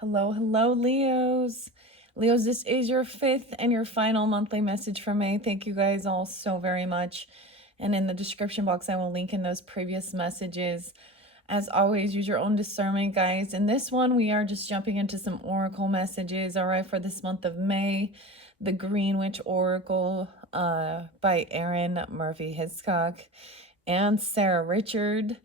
Hello, hello, Leos. Leos, this is your fifth and your final monthly message for May. Thank you guys all so very much. And in the description box, I will link in those previous messages. As always, use your own discernment, guys. In this one, we are just jumping into some oracle messages, all right, for this month of May. The Green Witch Oracle by Erin Murphy Hiscock and Sarah Richard.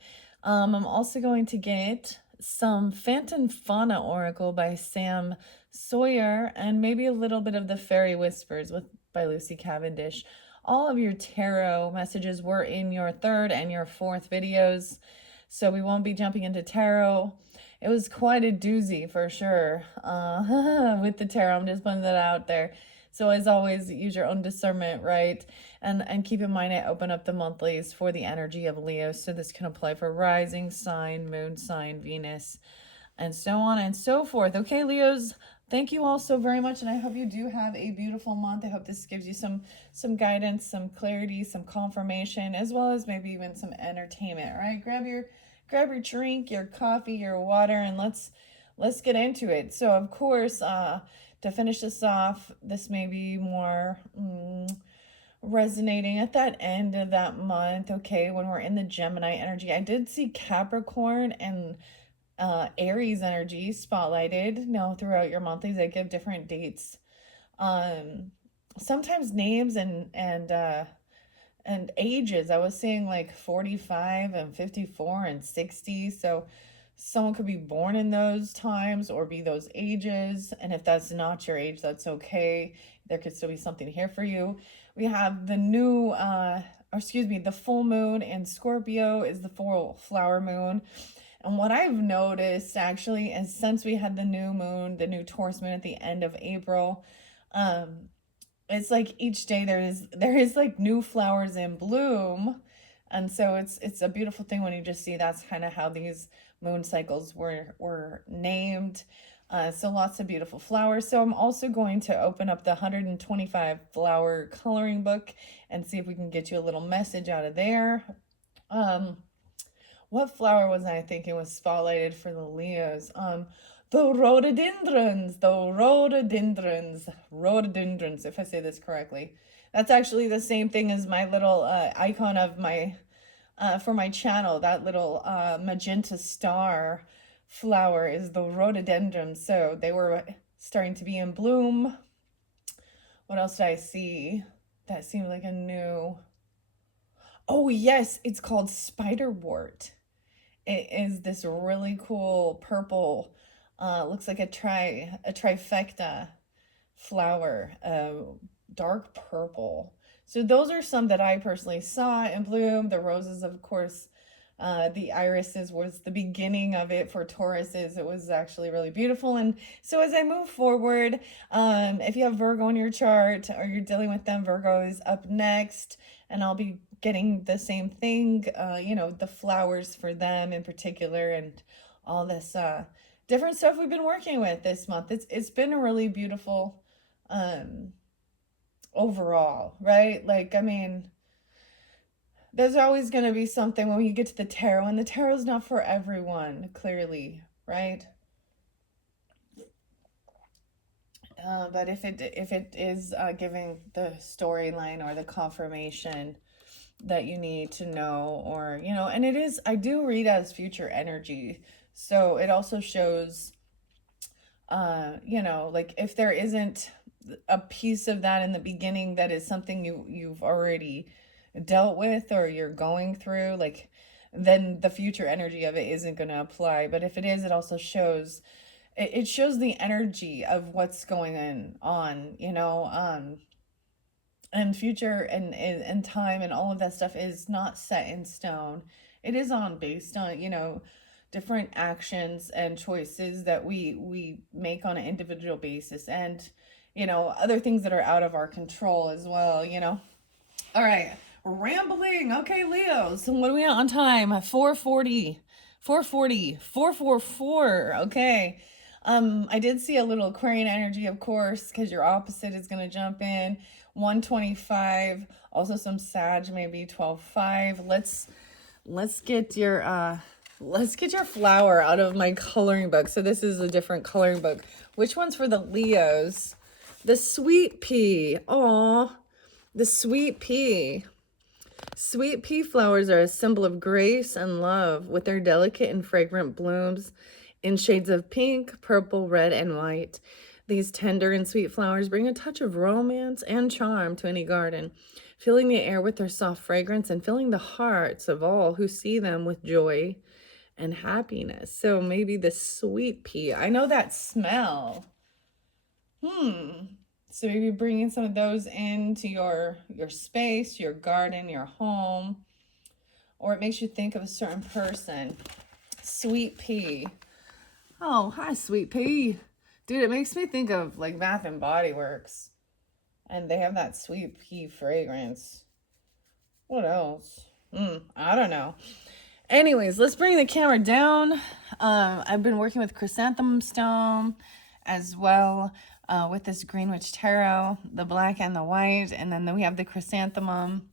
I'm also going to get some Phantom Fauna Oracle by Sam Sawyer and maybe a little bit of the Fairy Whispers by Lucy Cavendish. All of your tarot messages were in your third and your fourth videos, so we won't be jumping into tarot. It was quite a doozy for sure with the tarot. I'm just putting that out there. So as always, use your own discernment, right? And keep in mind I open up the monthlies for the energy of Leo. So this can apply for rising sign, moon sign, Venus, and so on and so forth. Okay, Leos, thank you all so very much. And I hope you do have a beautiful month. I hope this gives you some guidance, some clarity, some confirmation, as well as maybe even some entertainment, right? Grab your drink, your coffee, your water, and let's get into it. So of course, to finish this off, this may be more resonating at that end of that month, okay, when we're in the Gemini energy. I did see Capricorn and Aries energy spotlighted now throughout your monthlies. I give different dates. Sometimes names and ages. I was seeing like 45 and 54 and 60. So someone could be born in those times or be those ages. And if that's not your age, that's okay. There could still be something here for you. We have the the full moon in Scorpio is the full flower moon. And what I've noticed actually is since we had the new moon, the new Taurus moon at the end of April, it's like each day there is like new flowers in bloom. And so it's a beautiful thing when you just see that's kind of how these moon cycles were named. So lots of beautiful flowers. So I'm also going to open up the 125 flower coloring book and see if we can get you a little message out of there. What flower was I thinking was spotlighted for the Leos? Rhododendrons, if I say this correctly. That's actually the same thing as my little icon of my, for my channel. That little magenta star flower is the rhododendron. So they were starting to be in bloom. What else did I see? That seemed like a new... Oh yes, it's called spiderwort. It is this really cool purple, looks like a trifecta flower, dark purple. So those are some that I personally saw in bloom. The roses, of course, the irises was the beginning of it for Tauruses. It was actually really beautiful. And so as I move forward, if you have Virgo in your chart or you're dealing with them, Virgo is up next, and I'll be getting the same thing, the flowers for them in particular, and all this different stuff we've been working with this month. It's been a really beautiful overall, right? Like, I mean, there's always going to be something when you get to the tarot, and the tarot's not for everyone, clearly, right? But if it is giving the storyline or the confirmation that you need to know, or and it is, I do read as future energy, so it also shows like if there isn't a piece of that in the beginning that is something you've already dealt with or you're going through, like, then the future energy of it isn't going to apply. But if it is, it also shows, it shows the energy of what's going on, and future and time and all of that stuff is not set in stone. It is based on different actions and choices that we make on an individual basis, and other things that are out of our control as well. All right, rambling. Okay, Leo, so what are we at on time? 4:40, 444. Okay. I did see a little Aquarian energy, of course, because your opposite is going to jump in. 125, also some Sag, maybe 12:5. Let's get your let's get your flower out of my coloring book. So this is a different coloring book. Which one's for the Leos? The sweet pea. Aw, the sweet pea. Sweet pea flowers are a symbol of grace and love, with their delicate and fragrant blooms in shades of pink, purple, red, and white. These tender and sweet flowers bring a touch of romance and charm to any garden, filling the air with their soft fragrance and filling the hearts of all who see them with joy and happiness. So maybe the sweet pea. I know that smell. So maybe bringing some of those into your space, your garden, your home, or it makes you think of a certain person. Sweet pea. Oh, hi, sweet pea. Dude, it makes me think of like Bath and Body Works, and they have that sweet pea fragrance. What else? I don't know. Anyways, let's bring the camera down. I've been working with chrysanthemum stone as well, with this Green Witch Tarot, the black and the white, and then we have the chrysanthemum.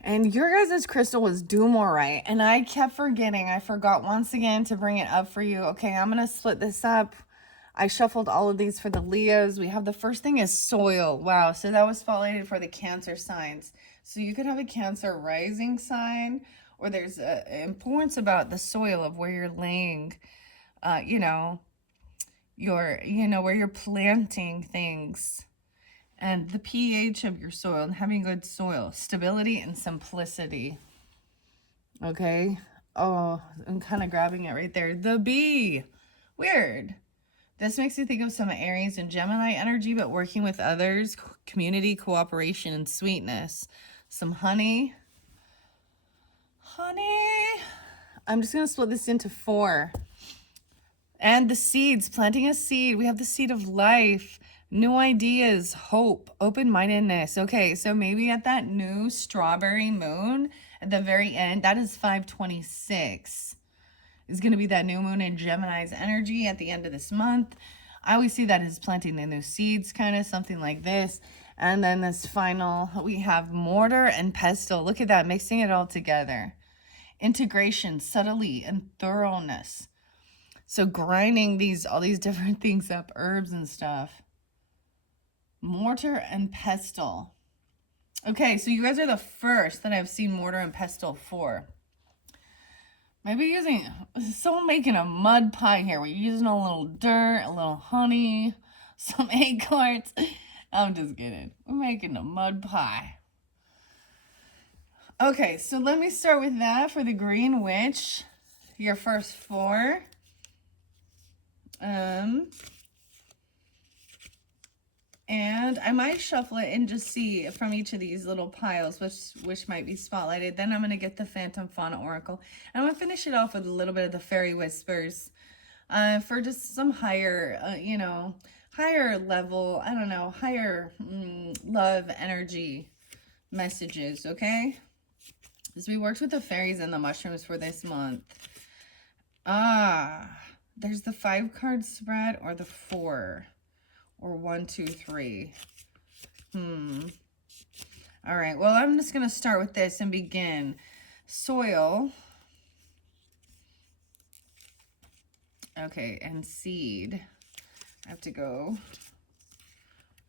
And your guys' crystal was Dumorite, and I kept forgetting. I forgot once again to bring it up for you. Okay, I'm going to split this up. I shuffled all of these for the Leos. We have the first thing is soil. Wow, so that was spotlighted for the Cancer signs. So you could have a Cancer rising sign, or there's importance about the soil of where you're laying, where you're planting things, and the pH of your soil, and having good soil, stability and simplicity. Okay. Oh, I'm kind of grabbing it right there. The bee. Weird. This makes you think of some Aries and Gemini energy, but working with others, community, cooperation, and sweetness. Some honey. I'm just going to split this into 4. And the seeds, planting a seed. We have the seed of life, new ideas, hope, open-mindedness. Okay, so maybe at that new strawberry moon at the very end, that is 526. Is going to be that new moon in Gemini's energy at the end of this month. I always see that as planting the new seeds, kind of something like this. And then this final, we have mortar and pestle. Look at that, mixing it all together. Integration, subtlety, and thoroughness. So grinding all these different things up, herbs and stuff. Mortar and pestle. Okay, so you guys are the first that I've seen mortar and pestle for. Maybe someone making a mud pie here. We're using a little dirt, a little honey, some acorns. I'm just kidding. We're making a mud pie. Okay, so let me start with that for the Green Witch. Your first 4. And I might shuffle it and just see from each of these little piles which might be spotlighted. Then I'm going to get the Phantom Fauna Oracle. And I'm going to finish it off with a little bit of the Fairy Whispers for just some higher, higher level, I don't know, higher love energy messages, okay? As we worked with the fairies and the mushrooms for this month. There's the 5-card spread or the 4. Or 1, 2, 3. All right, well, I'm just going to start with this and begin. Soil. Okay, and seed. I have to go.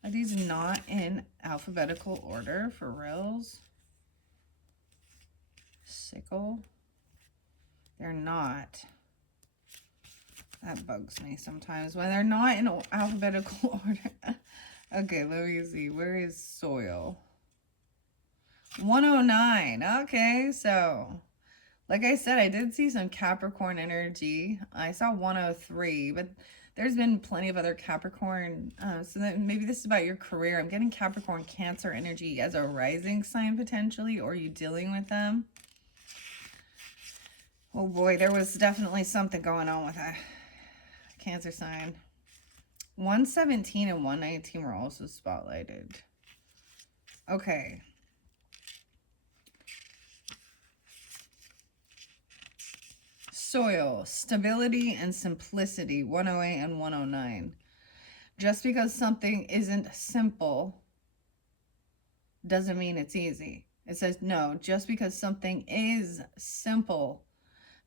Are these not in alphabetical order for reals? Sickle. They're not. That bugs me sometimes when they're not in alphabetical order. Okay, let me see. Where is soil? 109. Okay, so like I said, I did see some Capricorn energy. I saw 103, but there's been plenty of other Capricorn. So that maybe this is about your career. I'm getting Capricorn Cancer energy as a rising sign potentially, or you dealing with them. Oh boy, there was definitely something going on with that. Cancer sign. 117 and 119 were also spotlighted. Okay. Soil, stability and simplicity, 108 and 109. Just because something isn't simple doesn't mean it's easy. It says, no, just because something is simple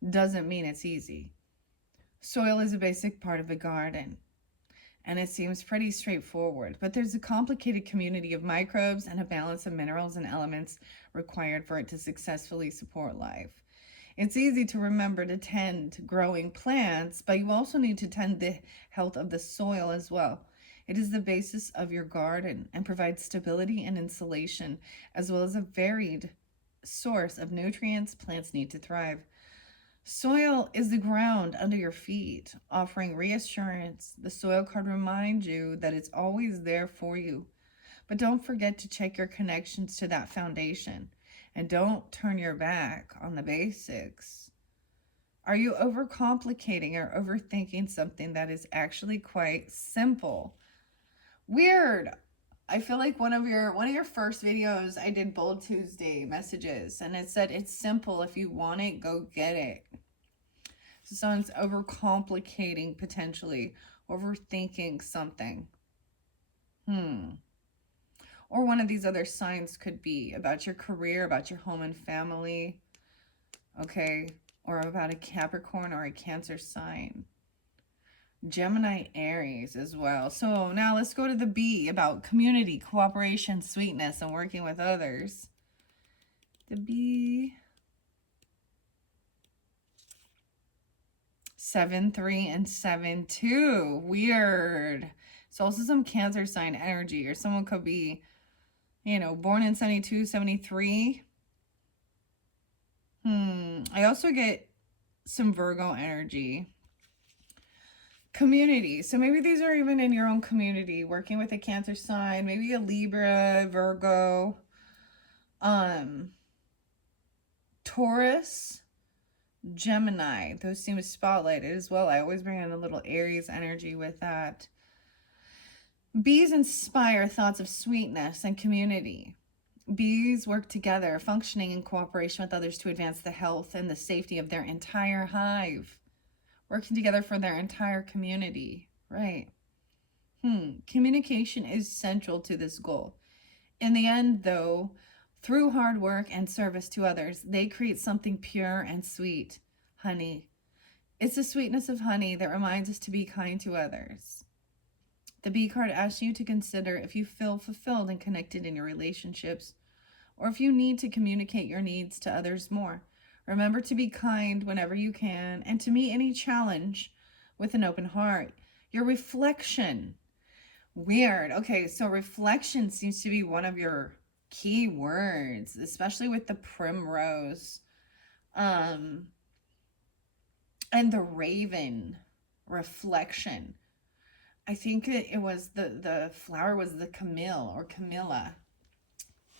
doesn't mean it's easy. Soil is a basic part of a garden, and it seems pretty straightforward, but there's a complicated community of microbes and a balance of minerals and elements required for it to successfully support life. It's easy to remember to tend growing plants, but you also need to tend the health of the soil as well. It is the basis of your garden and provides stability and insulation, as well as a varied source of nutrients plants need to thrive. Soil is the ground under your feet, offering reassurance. The soil card reminds you that it's always there for you. But don't forget to check your connections to that foundation. And don't turn your back on the basics. Are you overcomplicating or overthinking something that is actually quite simple? Weird. I feel like one of your first videos I did Bold Tuesday messages, and it said it's simple. If you want it, go get it. So someone's overcomplicating, potentially overthinking something. Or one of these other signs could be about your career, about your home and family, okay? Or about a Capricorn or a Cancer sign. Gemini, Aries as well. So now let's go to the B, about community, cooperation, sweetness, and working with others. The B. 7-3 and 7-2. Weird. So also some Cancer sign energy, or someone could be, you know, born in 72, 73. I also get some Virgo energy. Community. So maybe these are even in your own community, working with a Cancer sign, maybe a Libra, Virgo, Taurus, Gemini. Those seem spotlighted as well. I always bring in a little Aries energy with that. Bees inspire thoughts of sweetness and community. Bees work together, functioning in cooperation with others to advance the health and the safety of their entire hive. Working together for their entire community, right? Communication is central to this goal. In the end, though, through hard work and service to others, they create something pure and sweet. Honey. It's the sweetness of honey that reminds us to be kind to others. The bee card asks you to consider if you feel fulfilled and connected in your relationships, or if you need to communicate your needs to others more. Remember to be kind whenever you can, and to meet any challenge with an open heart. Your reflection. Weird. Okay, so reflection seems to be one of your key words, especially with the primrose. And the raven. Reflection. I think it was the flower was the Camille or Camilla.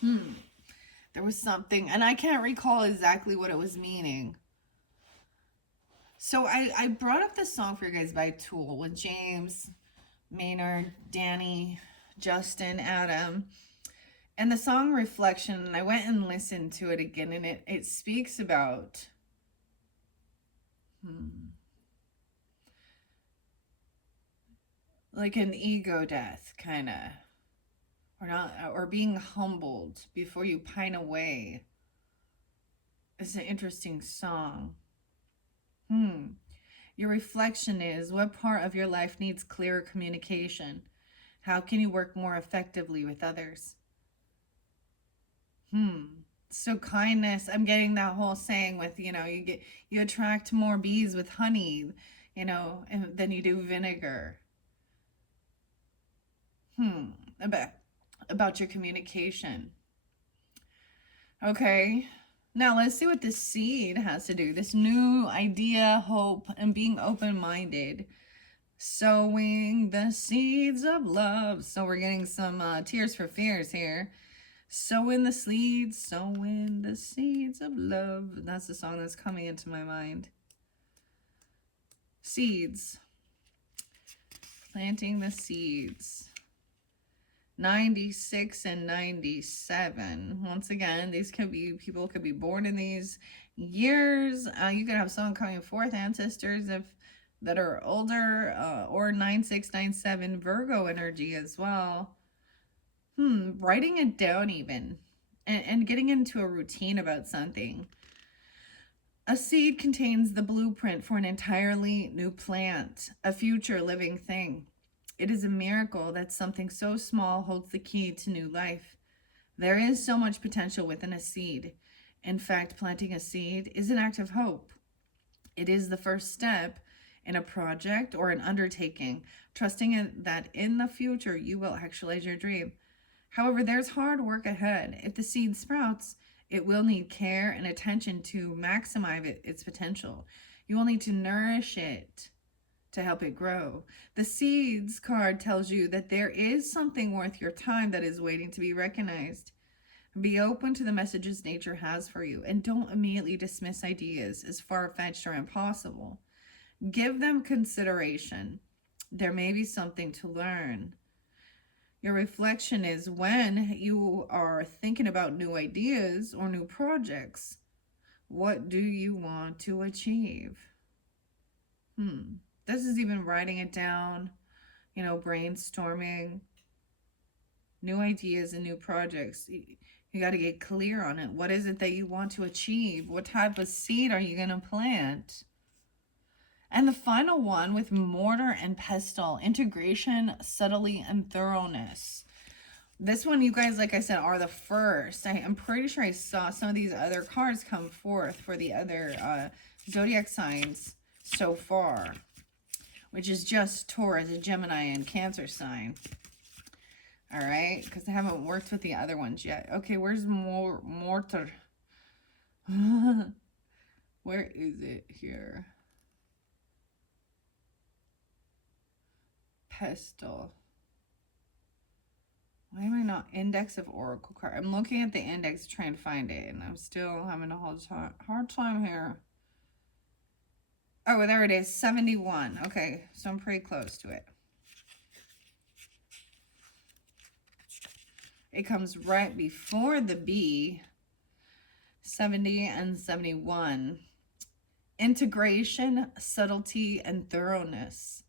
There was something, and I can't recall exactly what it was meaning. So I brought up this song for you guys by Tool with James, Maynard, Danny, Justin, Adam. And the song Reflection, and I went and listened to it again, and it speaks about like an ego death, kind of, or not, or being humbled before you pine away. It's an interesting song. Your reflection is, what part of your life needs clearer communication? How can you work more effectively with others? So kindness, I'm getting that whole saying with, you know, you attract more bees with honey, you know, than you do vinegar. About your communication. Okay, now let's see what this seed has to do. This new idea, hope, and being open-minded. Sowing the seeds of love. So we're getting some Tears for Fears here. Sowing the seeds of love. That's the song that's coming into my mind. Seeds. Planting the seeds. 96 and 97. Once again, these could be, people could be born in these years. You could have someone coming forth, ancestors that are older, or 9697 Virgo energy as well. Writing it down even, and getting into a routine about something. A seed contains the blueprint for an entirely new plant, a future living thing. It is a miracle that something so small holds the key to new life. There is so much potential within a seed. In fact, planting a seed is an act of hope. It is the first step in a project or an undertaking, trusting that in the future you will actualize your dream. However, there's hard work ahead. If the seed sprouts, it will need care and attention to maximize its potential. You will need to nourish it to help it grow. The seeds card tells you that there is something worth your time that is waiting to be recognized. Be open to the messages nature has for you, and don't immediately dismiss ideas as far-fetched or impossible. Give them consideration. There may be something to learn. Your reflection is when you are thinking about new ideas or new projects, what do you want to achieve? This is even writing it down, brainstorming new ideas and new projects. You got to get clear on it. What is it that you want to achieve? What type of seed are you going to plant? And the final one with mortar and pestle, integration, subtlety, and thoroughness. This one, you guys, like I said, are the first. I'm pretty sure I saw some of these other cards come forth for the other zodiac signs so far, which is just Taurus, Gemini, and Cancer sign. All right, because I haven't worked with the other ones yet. Okay, where's mortar? Where is it here? Pestle. Why am I not? Index of Oracle card. I'm looking at the index trying to find it, and I'm still having a hard time here. Oh, there it is, 71. Okay, so I'm pretty close to it. It comes right before the B, 70 and 71. Integration, subtlety, and thoroughness.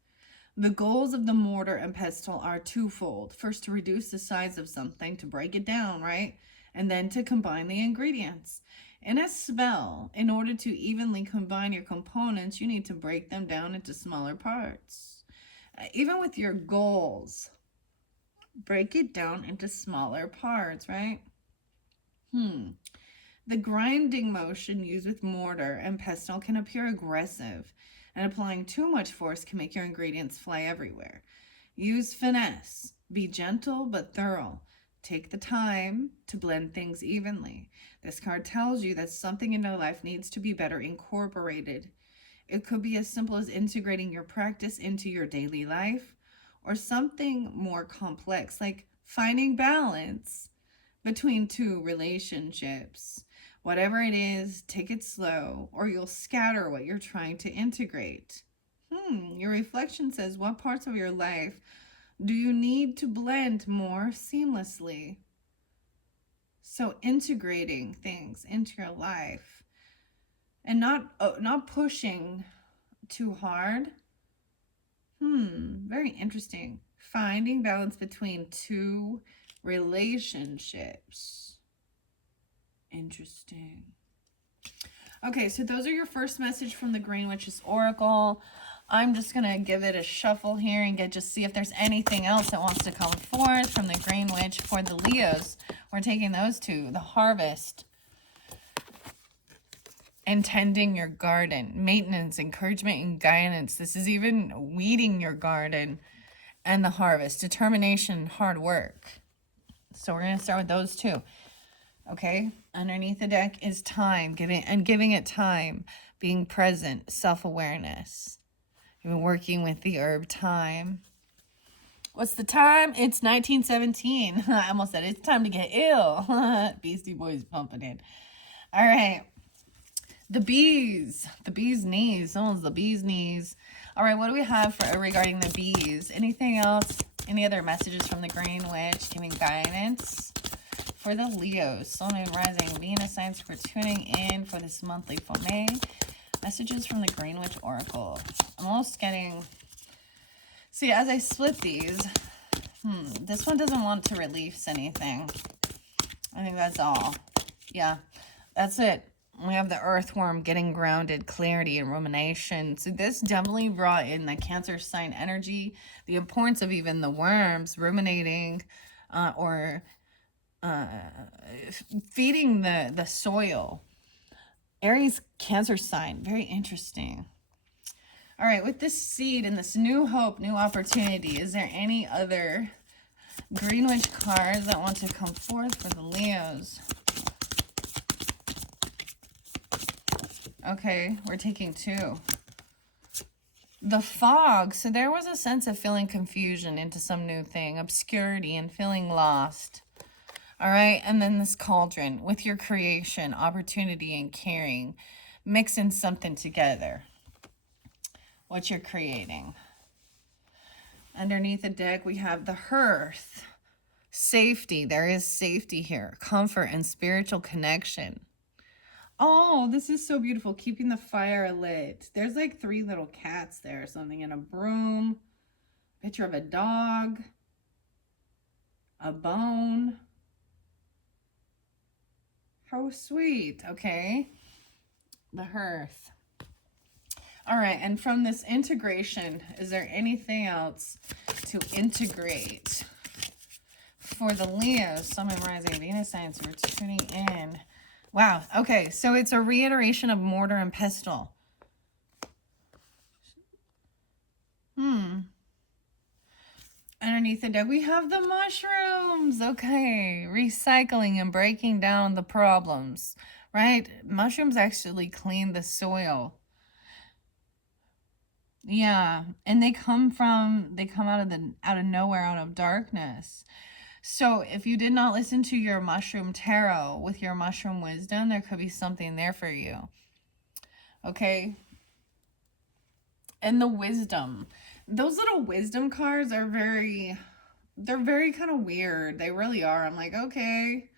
The goals of the mortar and pestle are twofold. First, to reduce the size of something, to break it down, right? And then to combine the ingredients. In a spell, in order to evenly combine your components, you need to break them down into smaller parts. Even with your goals, break it down into smaller parts, right? The grinding motion used with mortar and pestle can appear aggressive, and applying too much force can make your ingredients fly everywhere. Use finesse. Be gentle but thorough. Take the time to blend things evenly. This card tells you that something in your life needs to be better incorporated. It could be as simple as integrating your practice into your daily life, or something more complex like finding balance between two relationships. Whatever it is, take it slow, or you'll scatter what you're trying to integrate. Your reflection says, what parts of your life do you need to blend more seamlessly? So integrating things into your life and not pushing too hard. Very interesting. Finding balance between two relationships. Interesting. Okay, so those are your first message from the Green Witch's Oracle. I'm just going to give it a shuffle here and just see if there's anything else that wants to come forth from the Green Witch for the Leos. We're taking those two. The Harvest. And tending your garden. Maintenance, encouragement, and guidance. This is even weeding your garden. And the Harvest. Determination, hard work. So we're going to start with those two. Okay, underneath the deck is time, giving it time, being present, self-awareness. You've been working with the herb time. What's the time? It's 1917. I almost said it's time to get ill. Beastie Boys pumping in. All right, the bees knees. Someone's the bee's knees. All right, what do we have for regarding the bees? Anything else? Any other messages from the Green Witch giving guidance? For the Leos, Sun, Moon, Rising, Venus signs for tuning in for this monthly for May. Messages from the Green Witch Oracle. I'm almost getting... See, as I split these, this one doesn't want to release anything. I think that's all. Yeah, that's it. We have the earthworm getting grounded, clarity and rumination. So this definitely brought in the Cancer sign energy, the importance of even the worms ruminating or feeding the soil. Aries Cancer sign, very interesting. All right, with this seed and this new hope, new opportunity, is there any other Greenwich cards that want to come forth for the Leos? Okay, we're taking 2. The fog. So there was a sense of feeling confusion into some new thing, obscurity and feeling lost. All right, and then this cauldron with your creation, opportunity and caring, mixing something together. What you're creating. Underneath the deck, we have the hearth. Safety. There is safety here. Comfort and spiritual connection. Oh, this is so beautiful. Keeping the fire lit. There's like 3 little cats there or something, and a broom. Picture of a dog. A bone. How sweet. Okay. The hearth. All right. And from this integration, is there anything else to integrate for the Leos, Sun and Rising, Venus signs who are tuning in? Wow. Okay. So it's a reiteration of mortar and pestle. Underneath the deck, we have the mushrooms. Okay. Recycling and breaking down the problems, right? Mushrooms actually clean the soil. Yeah. And they come out of nowhere, out of darkness. So if you did not listen to your mushroom tarot with your mushroom wisdom, there could be something there for you. Okay. And the wisdom. Those little wisdom cards are they're very kind of weird. They really are. I'm like, okay.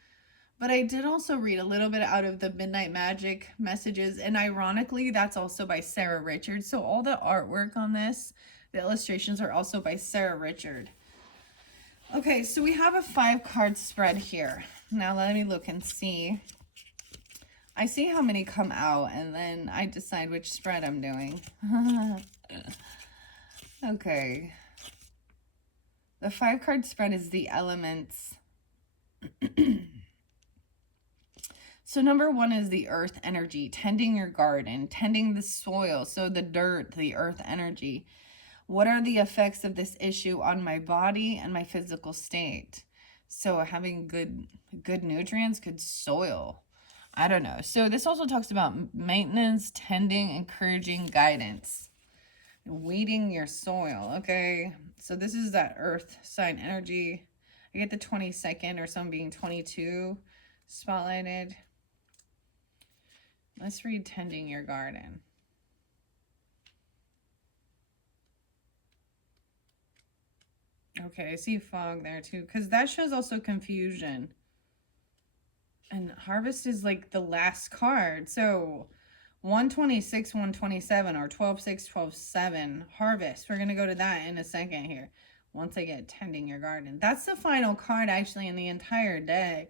But I did also read a little bit out of the Midnight Magic messages. And ironically, that's also by Sarah Richard. So all the artwork on this, the illustrations are also by Sarah Richard. Okay, so we have a 5-card spread here. Now let me look and see. I see how many come out, and then I decide which spread I'm doing. Okay. The 5-card spread is the elements. So number 1 is the earth energy, tending your garden, tending the soil, so the dirt, the earth energy. What are the effects of this issue on my body and my physical state? So having good nutrients, good soil. I don't know. So this also talks about maintenance, tending, encouraging, guidance. Weeding your soil. Okay. So this is that earth sign energy. I get the 22nd or some being 22 spotlighted. Let's read tending your garden. Okay, I see fog there too, because that shows also confusion. And harvest is like the last card. So 126, 127, or 12-6, 12-7, harvest. We're going to go to that in a second here. Once I get tending your garden. That's the final card actually in the entire deck.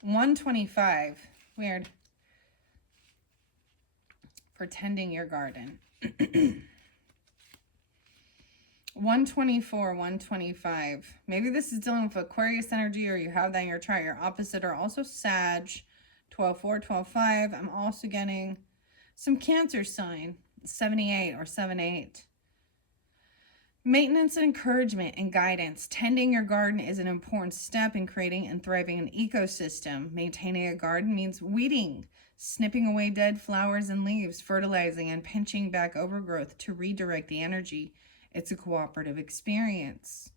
125. Weird. For tending your garden. 124, 125. Maybe this is dealing with Aquarius energy, or you have that in your chart. Your opposite are also Sag, 12-4, 12-5. I'm also getting some Cancer sign, 78 or 7-8. Maintenance and encouragement and guidance. Tending your garden is an important step in creating and thriving an ecosystem. Maintaining a garden means weeding, snipping away dead flowers and leaves, fertilizing, and pinching back overgrowth to redirect the energy. It's a cooperative experience.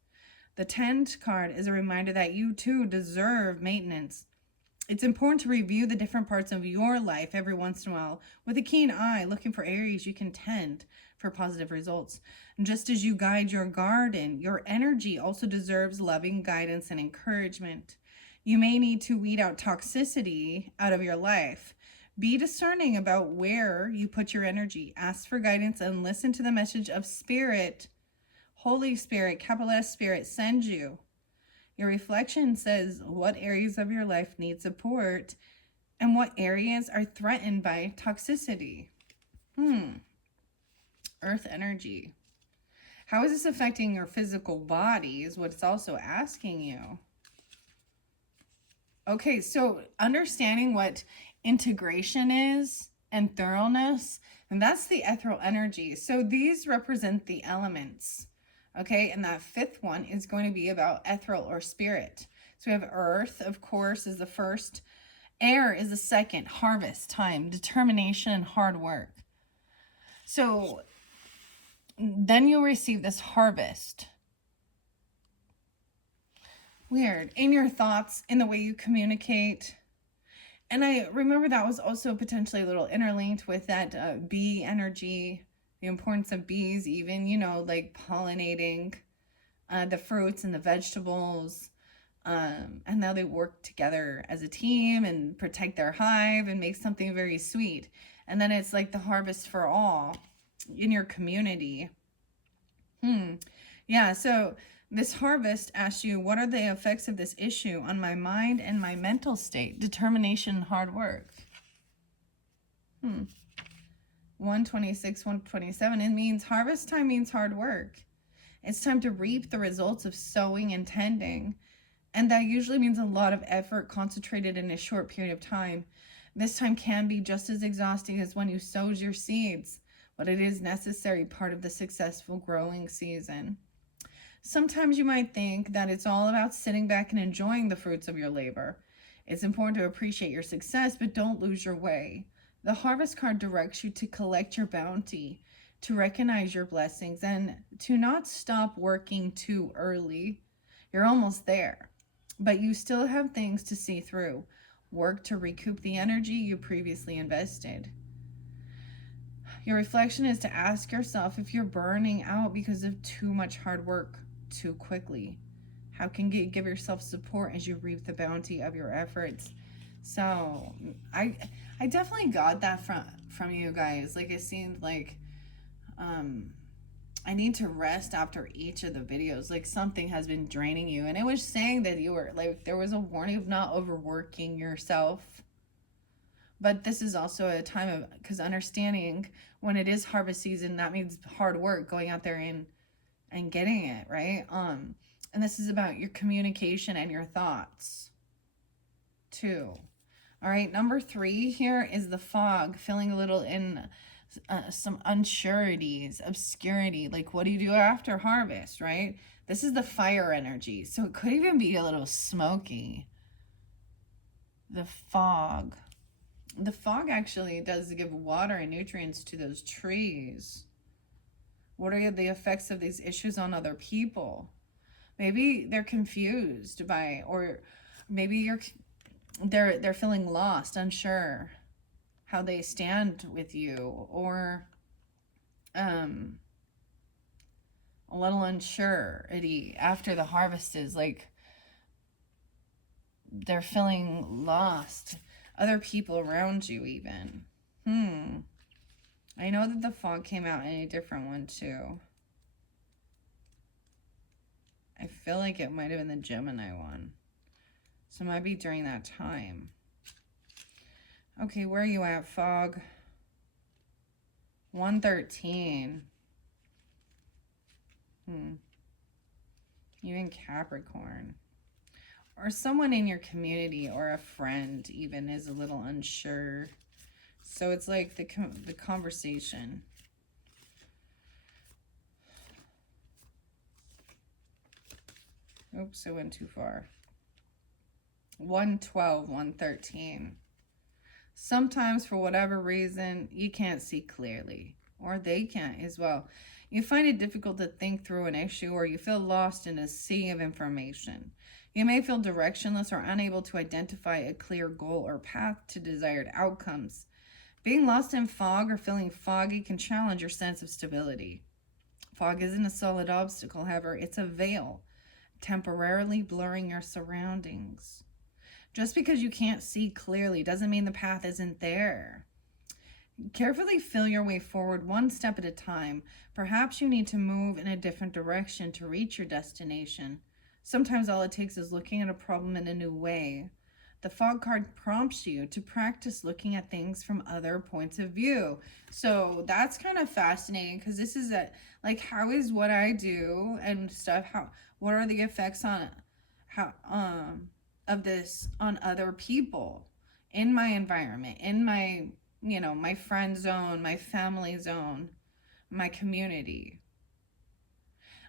The Tend card is a reminder that you too deserve maintenance. It's important to review the different parts of your life every once in a while with a keen eye, looking for areas you can tend for positive results. And just as you guide your garden, your energy also deserves loving guidance and encouragement. You may need to weed out toxicity out of your life. Be discerning about where you put your energy. Ask for guidance and listen to the message of Spirit. Holy Spirit, capital S Spirit, sends you. Your reflection says what areas of your life need support And what areas are threatened by toxicity? Earth energy. How is this affecting your physical body is what it's also asking you. Okay, so understanding what integration is and thoroughness, and that's the ethereal energy. So these represent the elements, okay? And that fifth one is going to be about ethereal or spirit. So we have earth, of course, is the first. Air is the second. Harvest, time, determination, and hard work. So then you'll receive this harvest. Weird. In your thoughts, in the way you communicate. And I remember that was also potentially a little interlinked with that bee energy, the importance of bees, even, you know, like pollinating the fruits and the vegetables. And now they work together as a team and protect their hive and make something very sweet. And then it's like the harvest for all in your community. Yeah, so this harvest asks you, what are the effects of this issue on my mind and my mental state? Determination and hard work. 126, 127, it means harvest time means hard work. It's time to reap the results of sowing and tending. And that usually means a lot of effort concentrated in a short period of time. This time can be just as exhausting as when you sowed your seeds, but it is necessary part of the successful growing season. Sometimes you might think that it's all about sitting back and enjoying the fruits of your labor. It's important to appreciate your success, but don't lose your way. The harvest card directs you to collect your bounty, to recognize your blessings, and to not stop working too early. You're almost there, but you still have things to see through. Work to recoup the energy you previously invested. Your reflection is to ask yourself if you're burning out because of too much hard work too quickly. How can you give yourself support as you reap the bounty of your efforts? So I definitely got that from you guys. Like, it seemed like I need to rest after each of the videos. Like, something has been draining you. And it was saying that you were, like, there was a warning of not overworking yourself. But this is also a time of, because understanding when it is harvest season, that means hard work, going out there and getting it, right? And this is about your communication and your thoughts too. All right, number 3 here is the fog, feeling a little in some unsureties, obscurity. Like, what do you do after harvest, right? This is the fire energy, so it could even be a little smoky. The fog. The fog actually does give water and nutrients to those trees. What are the effects of these issues on other people? Maybe they're confused by, or maybe they're feeling lost, unsure how they stand with you, or a little unsurety after the harvest is like they're feeling lost. Other people around you even. I know that the fog came out in a different one too. I feel like it might have been the Gemini one. So it might be during that time. Okay, where are you at, fog? 113. You in Capricorn. Or someone in your community or a friend even is a little unsure. So it's like the conversation. Oops, I went too far. 112, 113. Sometimes, for whatever reason, you can't see clearly, or they can't as well. You find it difficult to think through an issue, or you feel lost in a sea of information. You may feel directionless or unable to identify a clear goal or path to desired outcomes. Being lost in fog or feeling foggy can challenge your sense of stability. Fog isn't a solid obstacle, however, it's a veil, temporarily blurring your surroundings. Just because you can't see clearly doesn't mean the path isn't there. Carefully feel your way forward one step at a time. Perhaps you need to move in a different direction to reach your destination. Sometimes all it takes is looking at a problem in a new way. The fog card prompts you to practice looking at things from other points of view. So that's kind of fascinating, because this is like, how is what I do and stuff, what are the effects on how of this on other people in my environment, in my, my friend zone, my family zone, my community.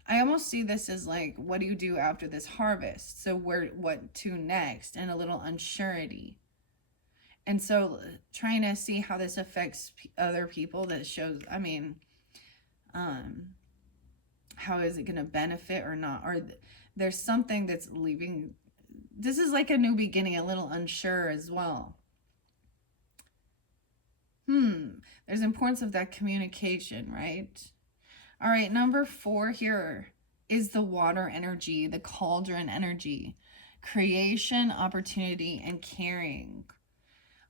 I almost see this as like, what do you do after this harvest? So what to next, and a little unsurety. And so trying to see how this affects other people, that shows, I mean, how is it going to benefit or not? Or there's something that's leaving. This is like a new beginning, a little unsure as well. There's importance of that communication, right? All right, number 4 here is the water energy, the cauldron energy. Creation, opportunity, and caring.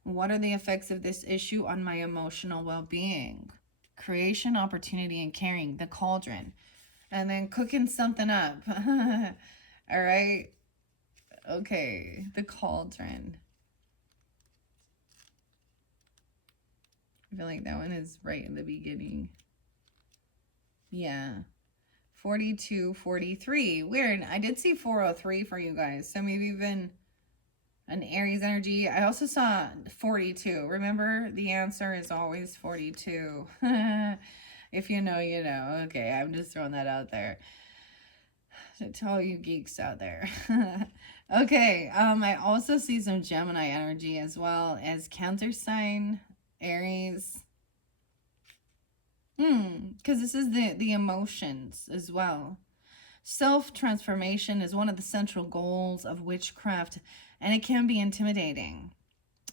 What are the effects of this issue on my emotional well-being? Creation, opportunity, and caring, the cauldron. And then cooking something up. All right. Okay, the cauldron. I feel like that one is right in the beginning. Yeah. 42, 43. Weird. I did see 403 for you guys. So maybe even an Aries energy. I also saw 42. Remember, the answer is always 42. If you know, you know. Okay, I'm just throwing that out there to all you geeks out there. Okay, I also see some Gemini energy, as well as Cancer sign, Aries. Because this is the emotions as well. Self-transformation is one of the central goals of witchcraft, and it can be intimidating.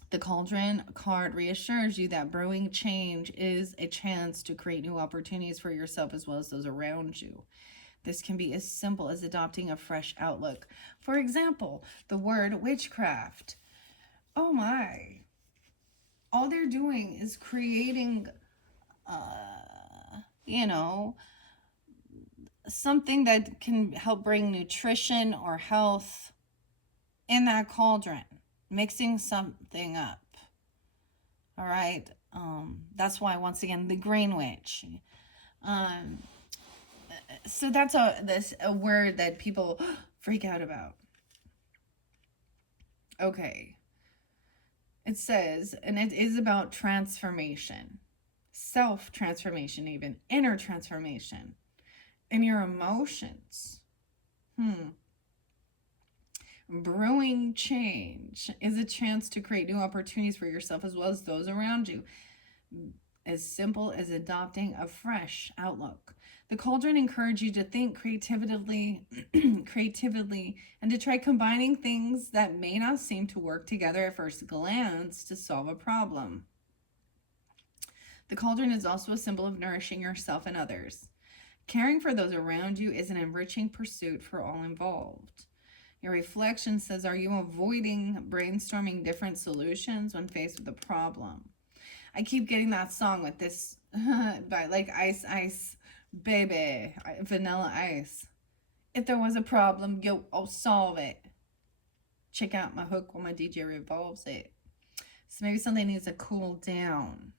The cauldron card reassures you that brewing change is a chance to create new opportunities for yourself as well as those around you. This can be as simple as adopting a fresh outlook. For example, the word witchcraft. Oh my. All they're doing is creating, something that can help bring nutrition or health in that cauldron, mixing something up. All right. That's why, once again, the green witch. So that's a word that people freak out about. Okay. It says, and it is about transformation, self-transformation, even inner transformation in your emotions. Brewing change is a chance to create new opportunities for yourself as well as those around you. As simple as adopting a fresh outlook. The cauldron encourages you to think creatively, and to try combining things that may not seem to work together at first glance to solve a problem. The cauldron is also a symbol of nourishing yourself and others. Caring for those around you is an enriching pursuit for all involved. Your reflection says, are you avoiding brainstorming different solutions when faced with a problem? I keep getting that song with this, by like Ice Baby, Vanilla Ice. If there was a problem, I'll solve it. Check out my hook while my DJ revolves it. So maybe something needs to cool down,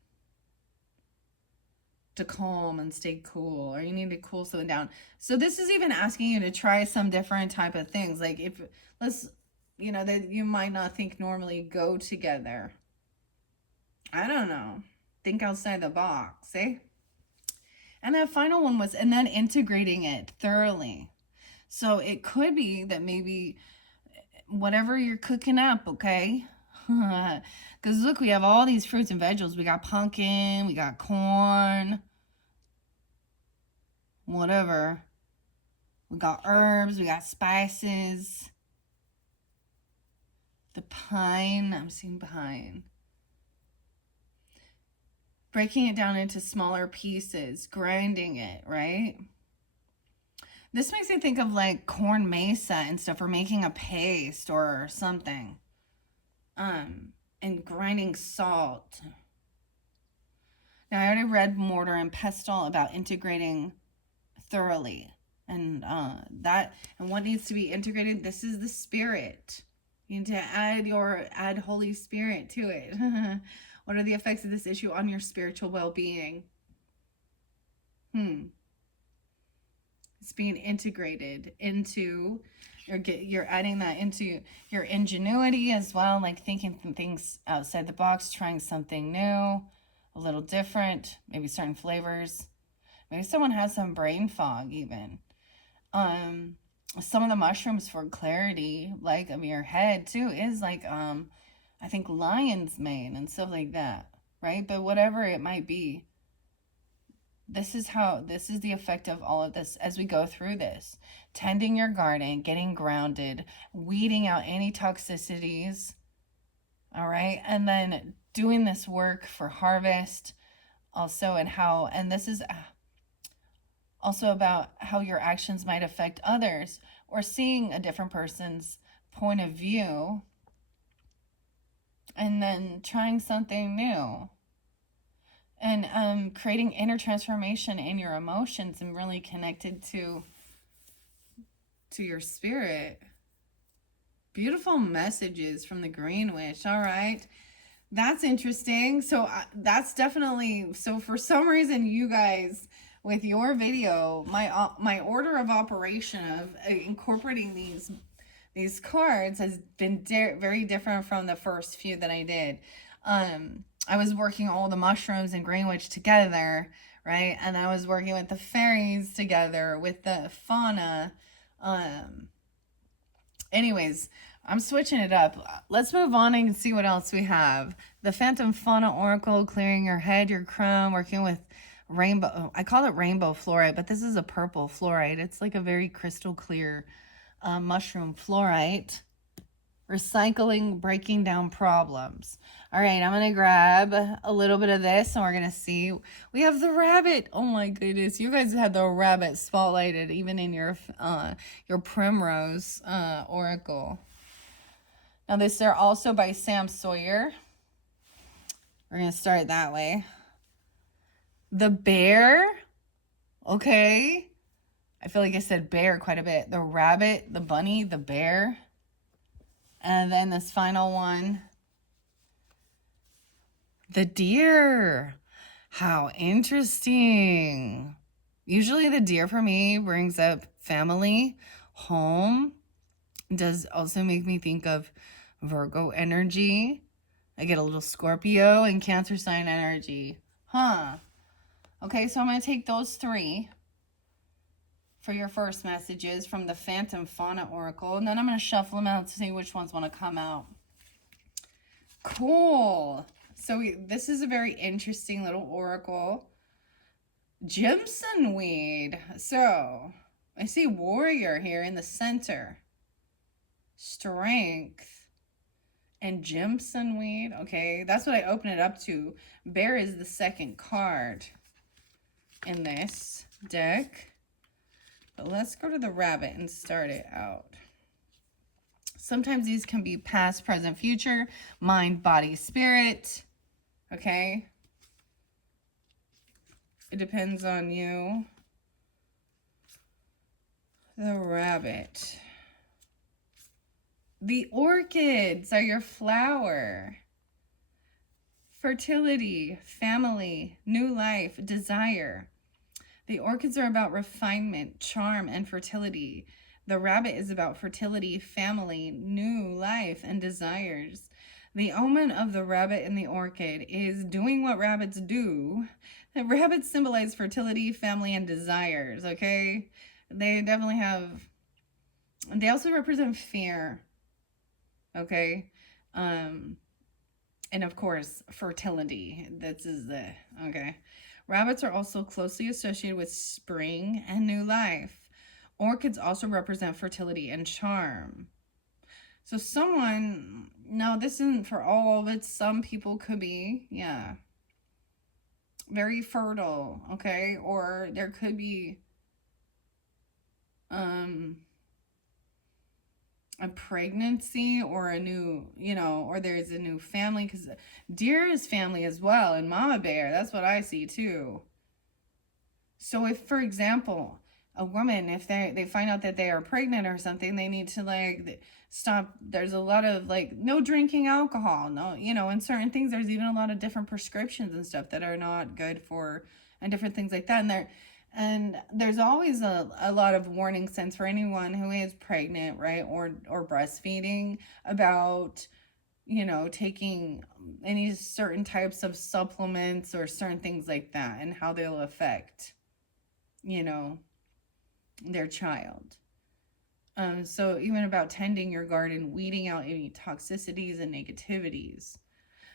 to calm and stay cool, or you need to cool something down. So this is even asking you to try some different type of things. Like, if, that you might not think normally go together. I don't know. Think outside the box, eh? And that final one was, and then integrating it thoroughly. So it could be that maybe whatever you're cooking up, okay? Because look, we have all these fruits and vegetables. We got pumpkin, we got corn, whatever. We got herbs, we got spices. The pine, I'm seeing pine. Breaking it down into smaller pieces, grinding it, right? This makes me think of like corn mesa and stuff, or making a paste or something. And grinding salt. Now, I already read Mortar and Pestle about integrating thoroughly. And and what needs to be integrated, this is the spirit. You need to add Holy Spirit to it. What are the effects of this issue on your spiritual well-being? It's being integrated into you're adding that into your ingenuity as well, like thinking things outside the box, trying something new, a little different, maybe certain flavors. Maybe someone has some brain fog even. Some of the mushrooms for clarity, like of your head too, is like I think lion's mane and stuff like that, right? But whatever it might be, this is the effect of all of this as we go through this. Tending your garden, getting grounded, weeding out any toxicities, all right? And then doing this work for harvest also, and this is also about how your actions might affect others, or seeing a different person's point of view and then trying something new. And creating inner transformation in your emotions and really connected to your spirit. Beautiful messages from the Green Witch. All right. That's interesting. So that's definitely, so for some reason, you guys, with your video, my order of operation of incorporating these cards has been very different from the first few that I did. I was working all the mushrooms and Green Witch together, right? And I was working with the fairies together, with the fauna. Anyways, I'm switching it up. Let's move on and see what else we have. The Phantom Fauna Oracle, clearing your head, your crown, working with rainbow. I call it rainbow fluorite, but this is a purple fluorite. It's like a very crystal clear mushroom fluorite. Recycling, breaking down problems. All right, I'm going to grab a little bit of this and we're going to see. We have the rabbit. Oh my goodness. You guys had the rabbit spotlighted even in your Primrose Oracle. Now they're also by Sam Sawyer. We're going to start that way. The bear. Okay. I feel like I said bear quite a bit. The rabbit, the bunny, the bear. And then this final one, the deer. How interesting. Usually the deer for me brings up family, home. It does also make me think of Virgo energy. I get a little Scorpio and Cancer sign energy. Okay, so I'm going to take those three for your first messages from the Phantom Fauna Oracle. And then I'm going to shuffle them out to see which ones want to come out. Cool. So this is a very interesting little oracle. Jimson weed. So I see warrior here in the center. Strength. And Jimson weed. Okay, that's what I open it up to. Bear is the second card in this deck. But let's go to the rabbit and start it out. Sometimes these can be past, present, future, mind, body, spirit. Okay? It depends on you. The rabbit. The orchids are your flower. Fertility, family, new life, desire. The orchids are about refinement, charm, and fertility. The rabbit is about fertility, family, new life, and desires. The omen of the rabbit and the orchid is doing what rabbits do. The rabbits symbolize fertility, family, and desires, okay? They definitely have... They also represent fear, okay? And of course, fertility. This is the... Okay. Rabbits are also closely associated with spring and new life. Orchids also represent fertility and charm. So someone, no, this isn't for all of it. Some people could be, yeah, very fertile, okay? Or there could be a pregnancy or a new, or there's a new family, because deer is family as well, and mama bear, that's what I see too. So if, for example, a woman, if they find out that they are pregnant or something, they need to like stop. There's a lot of like no drinking alcohol, no, you know, and certain things. There's even a lot of different prescriptions and stuff that are not good for, and different things like that. And there's always a lot of warning signs for anyone who is pregnant, right, or breastfeeding, about, you know, taking any certain types of supplements or certain things like that, and how they'll affect, you know, their child. So even about tending your garden, weeding out any toxicities and negativities.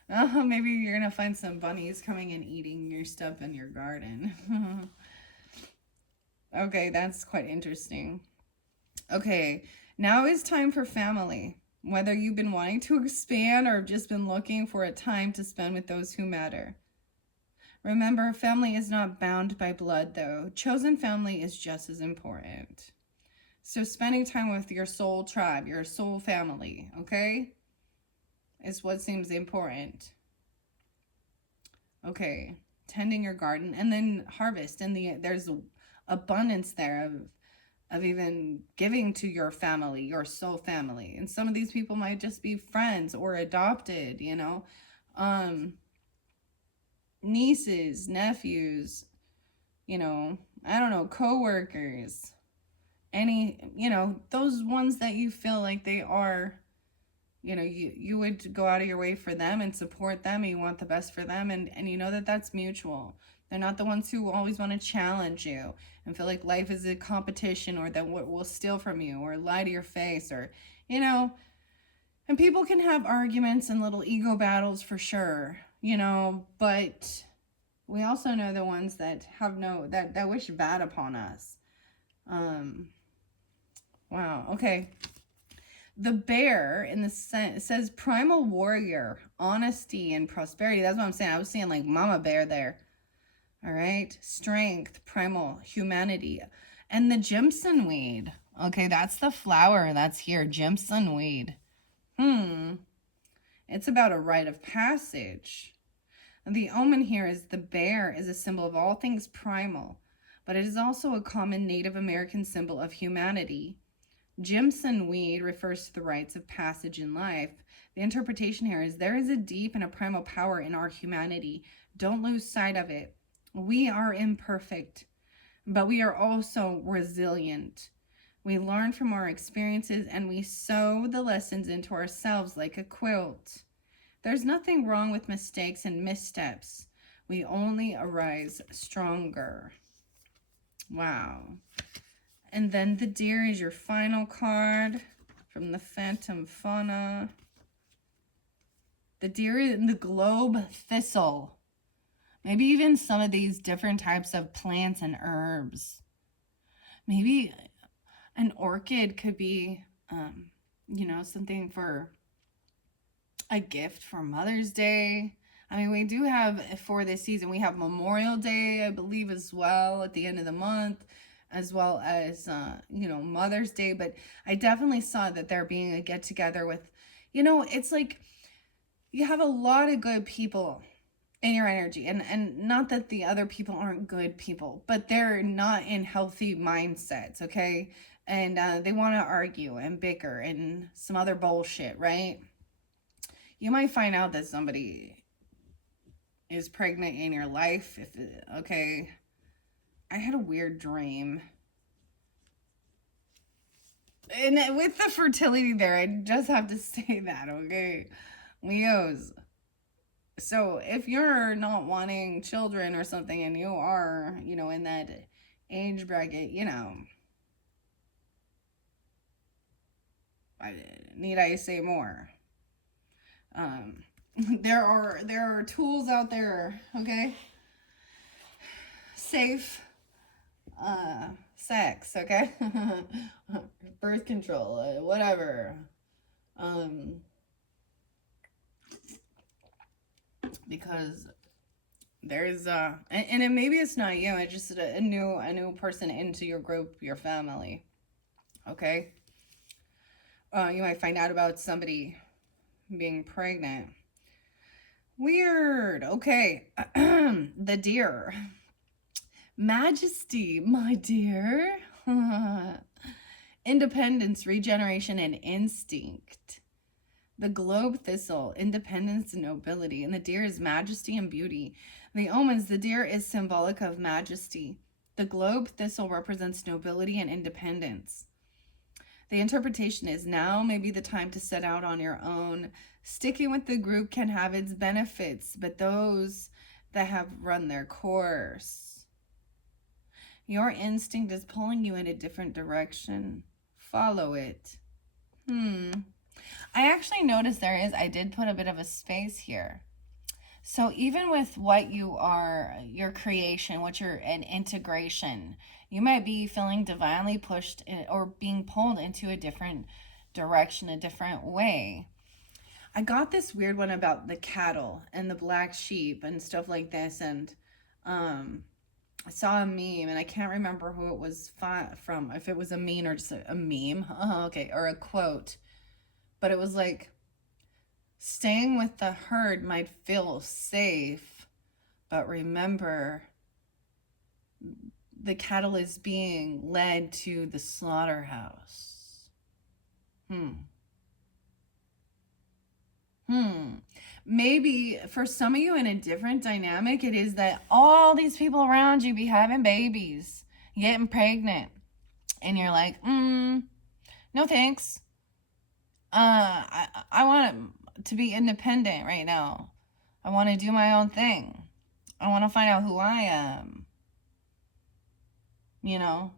Maybe you're gonna find some bunnies coming and eating your stuff in your garden. Okay, that's quite interesting. Okay, now is time for family. Whether you've been wanting to expand or just been looking for a time to spend with those who matter. Remember, family is not bound by blood, though. Chosen family is just as important. So spending time with your soul tribe, your soul family, okay, is what seems important. Okay, tending your garden, and then harvest, and there's abundance there of even giving to your family, your soul family. And some of these people might just be friends or adopted, you know, nieces, nephews, you know, I don't know, co-workers, any, you know, those ones that you feel like they are, you know, you would go out of your way for them and support them, and you want the best for them, and you know that that's mutual. They're not the ones who always want to challenge you and feel like life is a competition, or that will steal from you or lie to your face, or, you know, and people can have arguments and little ego battles for sure, you know, but we also know the ones that have that wish bad upon us. Wow, okay. The bear in the says primal warrior, honesty and prosperity. That's what I'm saying. I was seeing like mama bear there. All right. Strength, primal, humanity. And the Jimson weed. Okay, that's the flower that's here. Jimson weed. It's about a rite of passage. And the omen here is the bear is a symbol of all things primal, but it is also a common Native American symbol of humanity. Jimson weed refers to the rites of passage in life. The interpretation here is there is a deep and a primal power in our humanity. Don't lose sight of it. We are imperfect, but we are also resilient. We learn from our experiences, and we sew the lessons into ourselves like a quilt. There's nothing wrong with mistakes and missteps. We only arise stronger. Wow. And then the deer is your final card from the Phantom Fauna. The deer in the globe thistle. Maybe even some of these different types of plants and herbs. Maybe an orchid could be, you know, something for a gift for Mother's Day. I mean, we do have, for this season, we have Memorial Day, I believe, as well, at the end of the month, as well as, you know, Mother's Day. But I definitely saw that there being a get-together with, you know, it's like you have a lot of good people in your energy, and not that the other people aren't good people, but they're not in healthy mindsets, okay? And they want to argue and bicker and some other bullshit, right? You might find out that somebody is pregnant in your life. Okay, I had a weird dream, and with the fertility there, I just have to say that, okay, Leos. So if you're not wanting children or something, and you are, you know, in that age bracket, you know, need I say more? There are tools out there, okay? Safe sex, okay? Birth control, whatever. Because there's and maybe it's not you, it's just a new person into your group, your family, okay? You might find out about somebody being pregnant. Weird. Okay. The deer. Majesty, my dear. independence, regeneration, and instinct. The globe thistle, independence and nobility. And the deer is majesty and beauty. The omens, the deer is symbolic of majesty. The globe thistle represents nobility and independence. The interpretation is now may be the time to set out on your own. Sticking with the group can have its benefits, but those that have run their course. Your instinct is pulling you in a different direction. Follow it. I actually noticed I did put a bit of a space here. So even with what you are, your creation, what you're an integration, you might be feeling divinely pushed or being pulled into a different direction, a different way. I got this weird one about the cattle and the black sheep and stuff like this. And I saw a meme, and I can't remember who it was from, if it was a meme or just a meme. Okay, or a quote. But it was like, staying with the herd might feel safe, but remember, the cattle is being led to the slaughterhouse. Maybe for some of you in a different dynamic, it is that all these people around you be having babies, getting pregnant, and you're like, no thanks. I want to be independent right now. I want to do my own thing. I want to find out who I am. You know,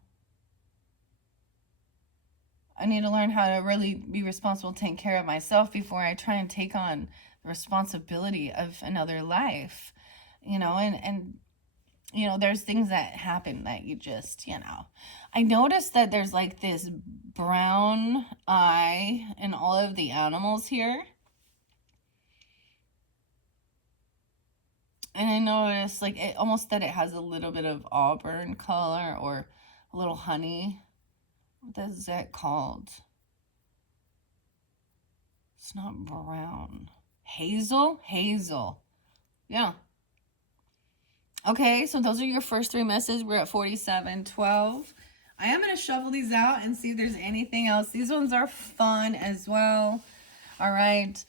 I need to learn how to really be responsible, take care of myself before I try and take on the responsibility of another life. You know, and you know, there's things that happen that you just, you know. I noticed that there's like this brown eye in all of the animals here. And I noticed like it almost that it has a little bit of auburn color or a little honey. What is that called? It's not brown. Hazel? Hazel. Yeah. Okay, so those are your first three messages. We're at 47:12. I am going to shuffle these out and see if there's anything else. These ones are fun as well. All right.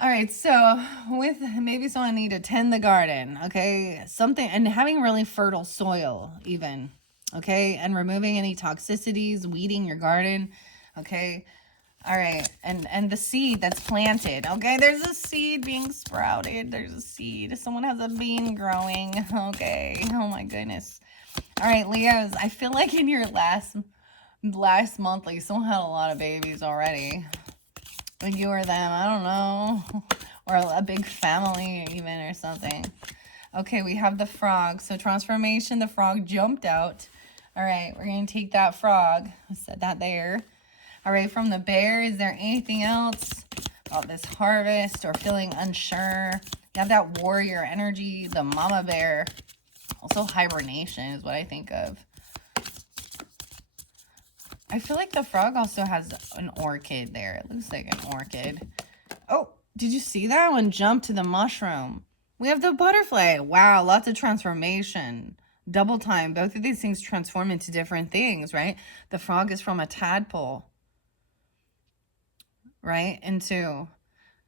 All right, so with maybe someone need to tend the garden, okay? Something, and having really fertile soil even, okay? And removing any toxicities, weeding your garden, okay? All right, and the seed that's planted, okay? There's a seed being sprouted. There's a seed. Someone has a bean growing, okay? Oh my goodness. All right, Leos, I feel like in your last monthly, someone had a lot of babies already. You or them, I don't know. Or a big family even or something. Okay, we have the frog. So transformation, the frog jumped out. All right, we're going to take that frog. I said that there. All right, from the bear, is there anything else about this harvest or feeling unsure? You have that warrior energy, the mama bear. Also hibernation is what I think of. I feel like the frog also has an orchid there. It looks like an orchid. Oh, did you see that one jump to the mushroom? We have the butterfly. Wow, lots of transformation. Double time. Both of these things transform into different things, right? The frog is from a tadpole, right? Into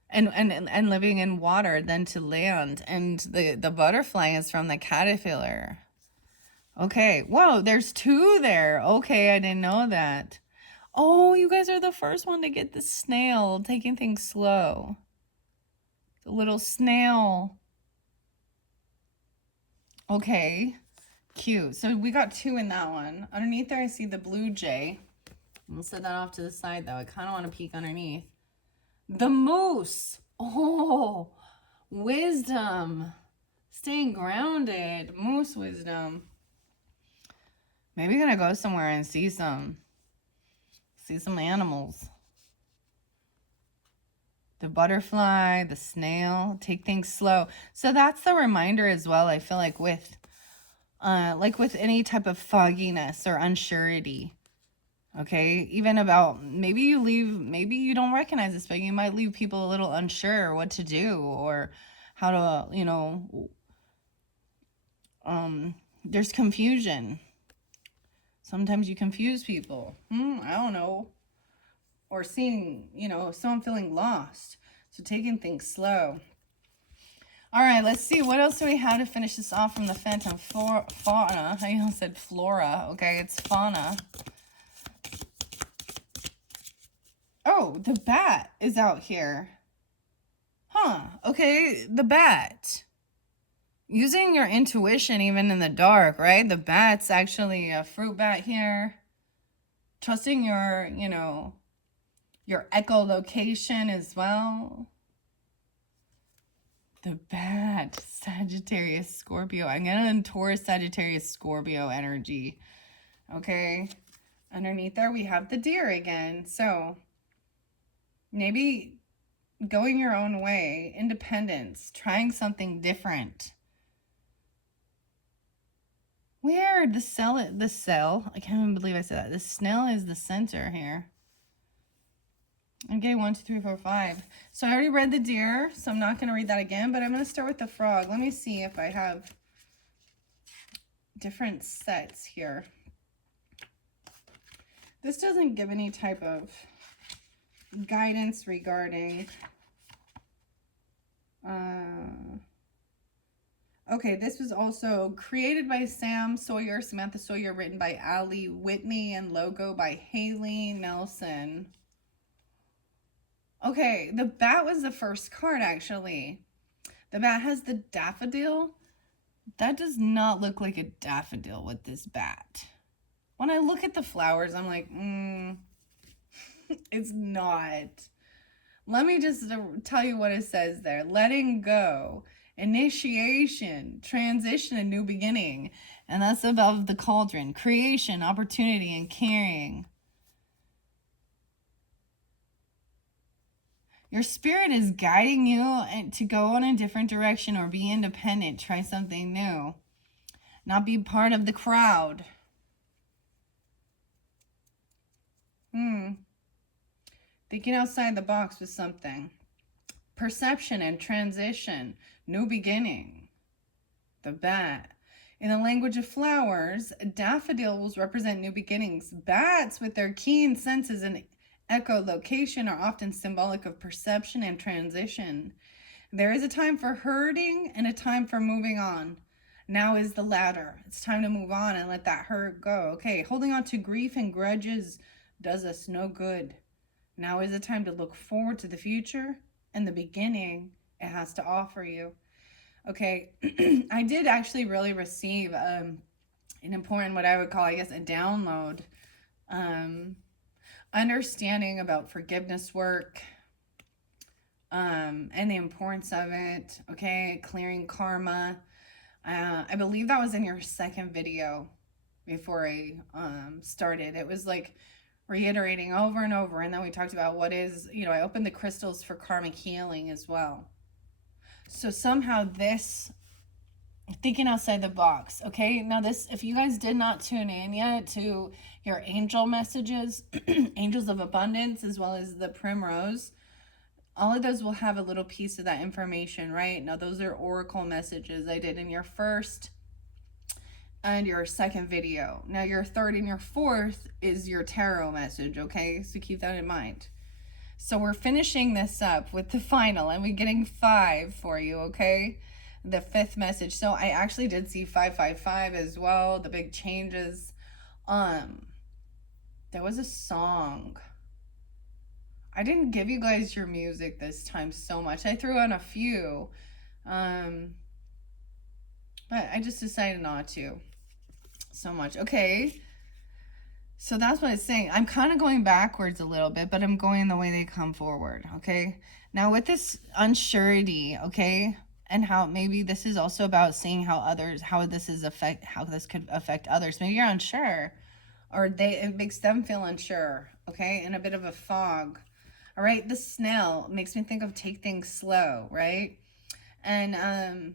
and living in water, then to land. And the butterfly is from the caterpillar. Okay. Whoa, there's two there. Okay, I didn't know that. Oh, you guys are the first one to get the snail, taking things slow. The little snail. Okay, cute. So we got two in that one. Underneath there, I see the blue jay. I'm gonna set that off to the side though. I kind of want to peek underneath. The moose. Oh, wisdom. Staying grounded. Moose wisdom. Maybe gonna go somewhere and see some animals. The butterfly, the snail, take things slow. So that's the reminder as well, I feel like with any type of fogginess or unsurety. Okay, even about maybe you don't recognize this, but you might leave people a little unsure what to do or how to, you know, there's confusion. Sometimes you confuse people. I don't know. Or seeing, someone feeling lost. So taking things slow. All right, let's see. What else do we have to finish this off from the Phantom? Fauna. I almost said flora. Okay, it's fauna. Oh, the bat is out here. Huh. Okay, the bat. Using your intuition even in the dark, right? The bat's actually a fruit bat here. Trusting your, your echolocation as well. The bat, Sagittarius, Scorpio. I'm getting Taurus, Sagittarius, Scorpio energy. Okay. Underneath there, we have the deer again. So maybe going your own way, independence, trying something different. Weird. The cell. I can't even believe I said that. The snail is the center here. Okay, 1, 2, 3, 4, 5. So I already read the deer, so I'm not going to read that again, but I'm going to start with the frog. Let me see if I have different sets here. This doesn't give any type of guidance regarding... Okay, this was also created by Sam Sawyer, Samantha Sawyer, written by Allie Whitney, and logo by Haley Nelson. Okay, the bat was the first card, actually. The bat has the daffodil. That does not look like a daffodil with this bat. When I look at the flowers, I'm like, it's not. Let me just tell you what it says there. Letting go, initiation, transition, and new beginning. And that's above the cauldron. Creation, opportunity, and caring. Your spirit is guiding you to go in a different direction or be independent. Try something new. Not be part of the crowd. Thinking outside the box with something. Perception and transition. New beginning. The bat. In the language of flowers, daffodils represent new beginnings. Bats, with their keen senses and echolocation, are often symbolic of perception and transition. There is a time for hurting and a time for moving on. Now is the latter. It's time to move on and let that hurt go. Okay, holding on to grief and grudges does us no good. Now is the time to look forward to the future and the beginning it has to offer you. Okay, I did actually really receive an important, what I would call, I guess, a download. Understanding about forgiveness work and the importance of it. Okay, clearing karma. I believe that was in your second video before I started. It was like reiterating over and over, and then we talked about what is, I opened the crystals for karmic healing as well. So somehow this, thinking outside the box, okay? Now this, if you guys did not tune in yet to your angel messages, angels of abundance, as well as the primrose, all of those will have a little piece of that information, right? Now those are oracle messages I did in your first and your second video. Now your third and your fourth is your tarot message, okay? So keep that in mind. So we're finishing this up with the final, and we're getting 5 for you, okay? The 5th message. So I actually did see 555 as well, the big changes. There was a song. I didn't give you guys your music this time so much. I threw on a few. But I just decided not to so much. Okay. So that's what it's saying. I'm kind of going backwards a little bit, but I'm going the way they come forward, okay? Now with this unsurety, okay, and how maybe this is also about seeing how this could affect others. Maybe you're unsure, or it makes them feel unsure, okay, in a bit of a fog. All right, the snail makes me think of take things slow, right? And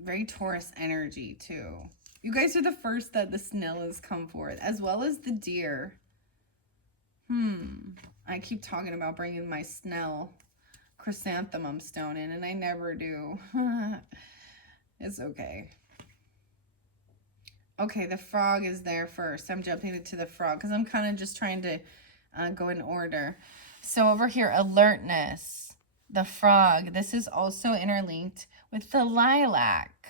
very Taurus energy too. You guys are the first that the snail has come forth, as well as the deer. I keep talking about bringing my snail chrysanthemum stone in, and I never do. It's okay. Okay, the frog is there first. I'm jumping into the frog because I'm kind of just trying to go in order. So over here, alertness, the frog. This is also interlinked with the lilac,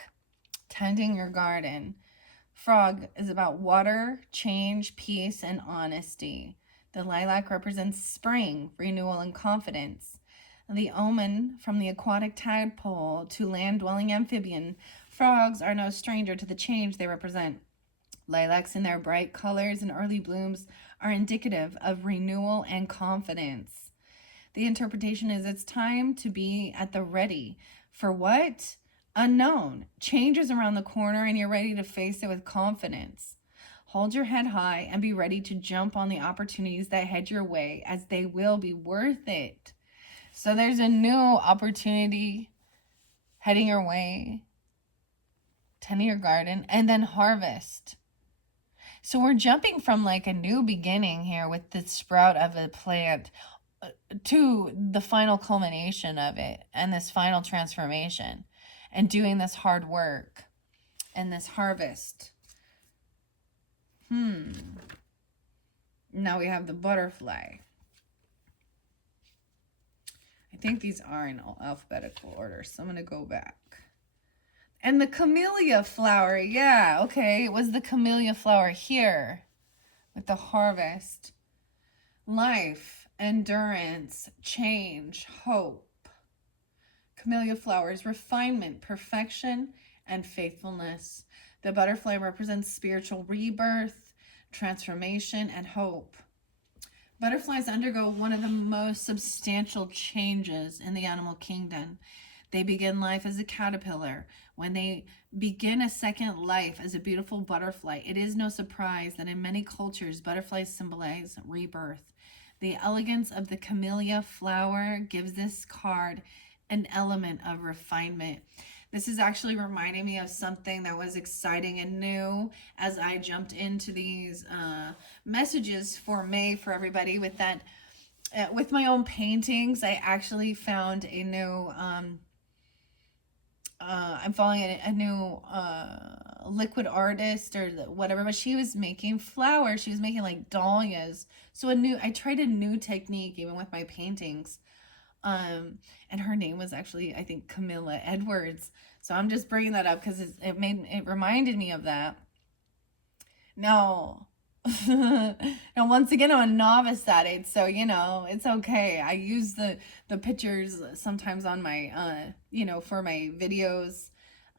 tending your garden. Frog is about water, change, peace, and honesty. The lilac represents spring, renewal, and confidence. The omen, from the aquatic tadpole to land-dwelling amphibian, frogs are no stranger to the change they represent. Lilacs in their bright colors and early blooms are indicative of renewal and confidence. The interpretation is it's time to be at the ready for what? Unknown. Change is around the corner and you're ready to face it with confidence. Hold your head high and be ready to jump on the opportunities that head your way, as they will be worth it. So there's a new opportunity heading your way, tending your garden, and then harvest. So we're jumping from like a new beginning here with the sprout of a plant to the final culmination of it and this final transformation and doing this hard work and this harvest. Now we have the butterfly. I think these are in alphabetical order, so I'm going to go back. And the camellia flower, yeah, okay, it was the camellia flower here with the harvest. Life, endurance, change, hope. Camellia flowers, refinement, perfection, and faithfulness. The butterfly represents spiritual rebirth, transformation, and hope. Butterflies undergo one of the most substantial changes in the animal kingdom. They begin life as a caterpillar. When they begin a second life as a beautiful butterfly, it is no surprise that in many cultures, butterflies symbolize rebirth. The elegance of the camellia flower gives this card an element of refinement. This is actually reminding me of something that was exciting and new as I jumped into these messages for May for everybody with that. With my own paintings, I actually found a new I'm following a new liquid artist or whatever, but she was making flowers. She was making like dahlias. So I tried a new technique even with my paintings. And her name was actually, I think, Camilla Edwards. So I'm just bringing that up because it reminded me of that. No. Now, once again, I'm a novice at it, so, it's okay. I use the pictures sometimes on my, for my videos.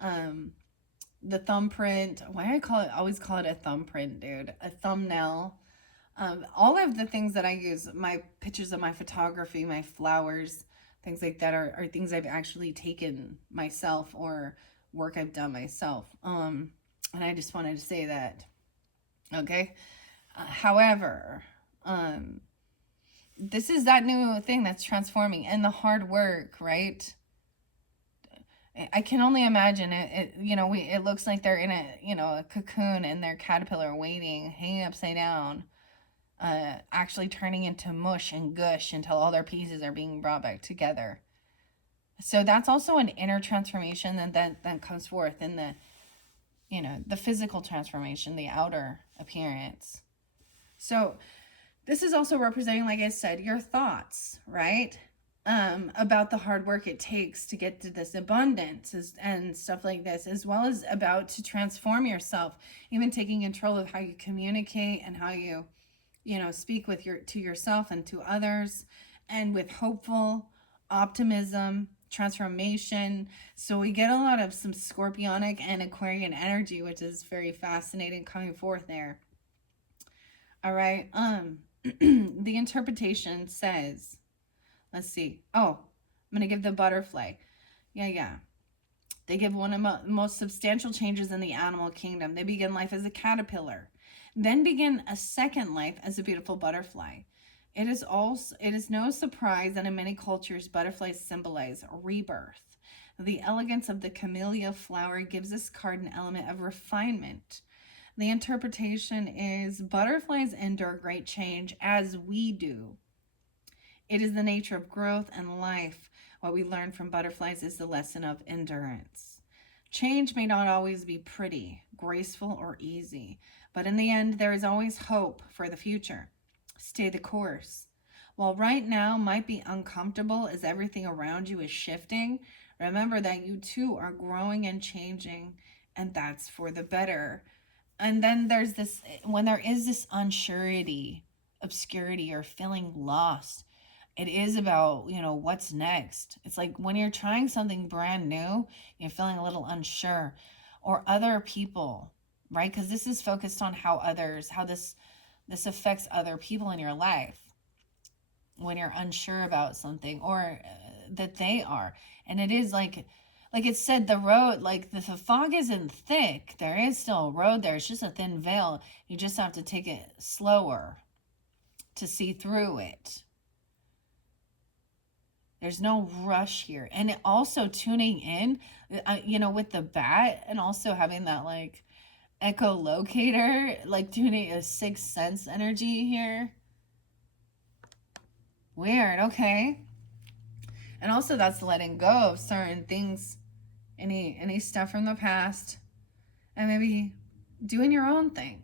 The thumbprint. Why always call it a thumbprint, dude? A thumbnail. All of the things that I use, my pictures of my photography, my flowers, things like that are things I've actually taken myself or work I've done myself. And I just wanted to say that. Okay. However, this is that new thing that's transforming and the hard work, right? I can only imagine it. It looks like they're in a cocoon and their caterpillar waiting, hanging upside down, actually turning into mush and gush until all their pieces are being brought back together. So that's also an inner transformation that comes forth in the physical transformation, the outer appearance. So this is also representing, like I said, your thoughts, right? About the hard work it takes to get to this abundance and stuff like this, as well as about to transform yourself, even taking control of how you communicate and how you speak to yourself and to others, and with hopeful optimism, transformation. So we get a lot of some scorpionic and Aquarian energy, which is very fascinating coming forth there. All right. The interpretation says, let's see. Oh, I'm going to give the butterfly. Yeah. They give one of the most substantial changes in the animal kingdom. They begin life as a caterpillar, then begin a second life as a beautiful butterfly. It is no surprise that in many cultures, butterflies symbolize rebirth. The elegance of the camellia flower gives this card an element of refinement. The interpretation is butterflies endure great change as we do. It is the nature of growth and life. What we learn from butterflies is the lesson of endurance. Change may not always be pretty, graceful, or easy, but in the end, there is always hope for the future. Stay the course. While right now might be uncomfortable as everything around you is shifting, remember that you too are growing and changing, and that's for the better. And then there's this, when there is this unsurety, obscurity, or feeling lost, it is about, what's next. It's like when you're trying something brand new, you're feeling a little unsure, or other people, right? Because this is focused on how this affects other people in your life when you're unsure about something, or that they are. And it is like it said, the road, like the fog isn't thick. There is still a road there. It's just a thin veil. You just have to take it slower to see through it. There's no rush here. And it also tuning in, with the bat, and also having that like echolocator, like tuning a sixth sense energy here. Weird. Okay. And also that's letting go of certain things, any stuff from the past, and maybe doing your own thing.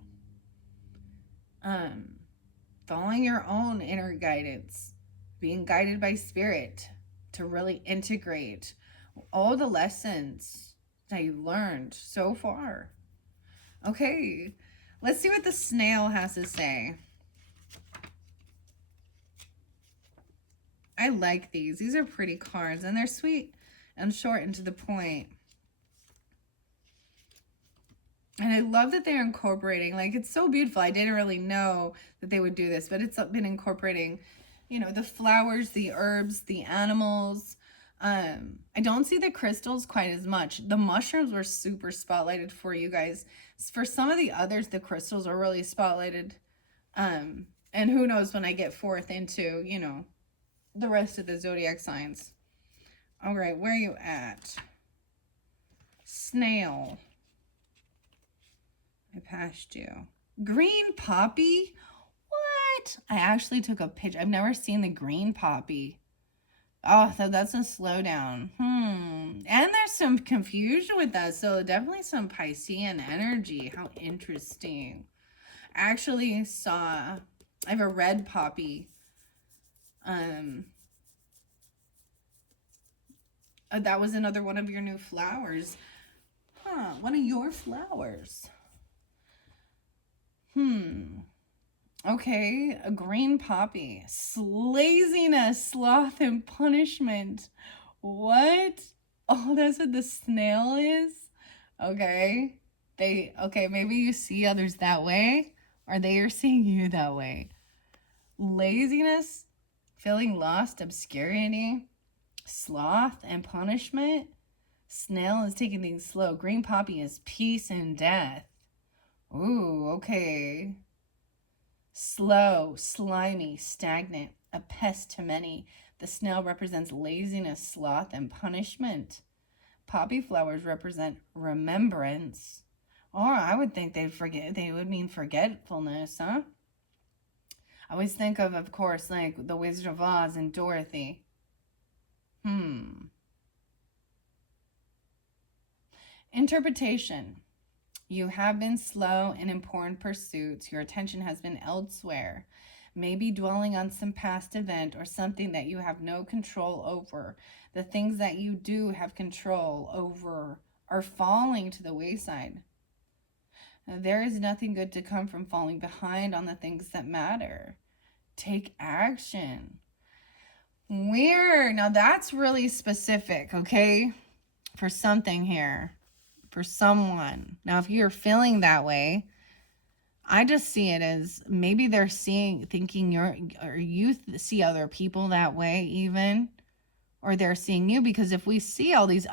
Following your own inner guidance, being guided by spirit to really integrate all the lessons that you learned so far. Okay, let's see what the snail has to say. I like these. These are pretty cards, and they're sweet and short and to the point. And I love that they're incorporating, like, it's so beautiful. I didn't really know that they would do this, but it's been incorporating, the flowers, the herbs, the animals. I don't see the crystals quite as much. The mushrooms were super spotlighted for you guys. For some of the others, the crystals are really spotlighted. And who knows when I get forth into, the rest of the zodiac signs. All right, where are you at? Snail. I passed you. Green poppy? What? I actually took a picture. I've never seen the green poppy. Oh, so that's a slowdown. And there's some confusion with that. So definitely some Piscean energy. How interesting. I actually saw, I have a red poppy. That was another one of your new flowers. One of your flowers. Okay, a green poppy. Laziness, sloth, and punishment. What? Oh, that's what the snail is? Okay. Maybe you see others that way, or they are seeing you that way. Laziness, feeling lost, obscurity, sloth, and punishment. Snail is taking things slow. Green poppy is peace and death. Ooh, okay. Slow, slimy, stagnant, a pest to many. The snail represents laziness, sloth, and punishment. Poppy flowers represent remembrance. Or I would think they would mean forgetfulness, huh? I always think of course, like the Wizard of Oz and Dorothy. Interpretation. You have been slow in important pursuits. Your attention has been elsewhere. Maybe dwelling on some past event or something that you have no control over. The things that you do have control over are falling to the wayside. There is nothing good to come from falling behind on the things that matter. Take action. Weird. Now that's really specific, okay? For something here. For someone. Now, if you're feeling that way, I just see it as maybe they're thinking you see other people that way even, or they're seeing you, because if we see all these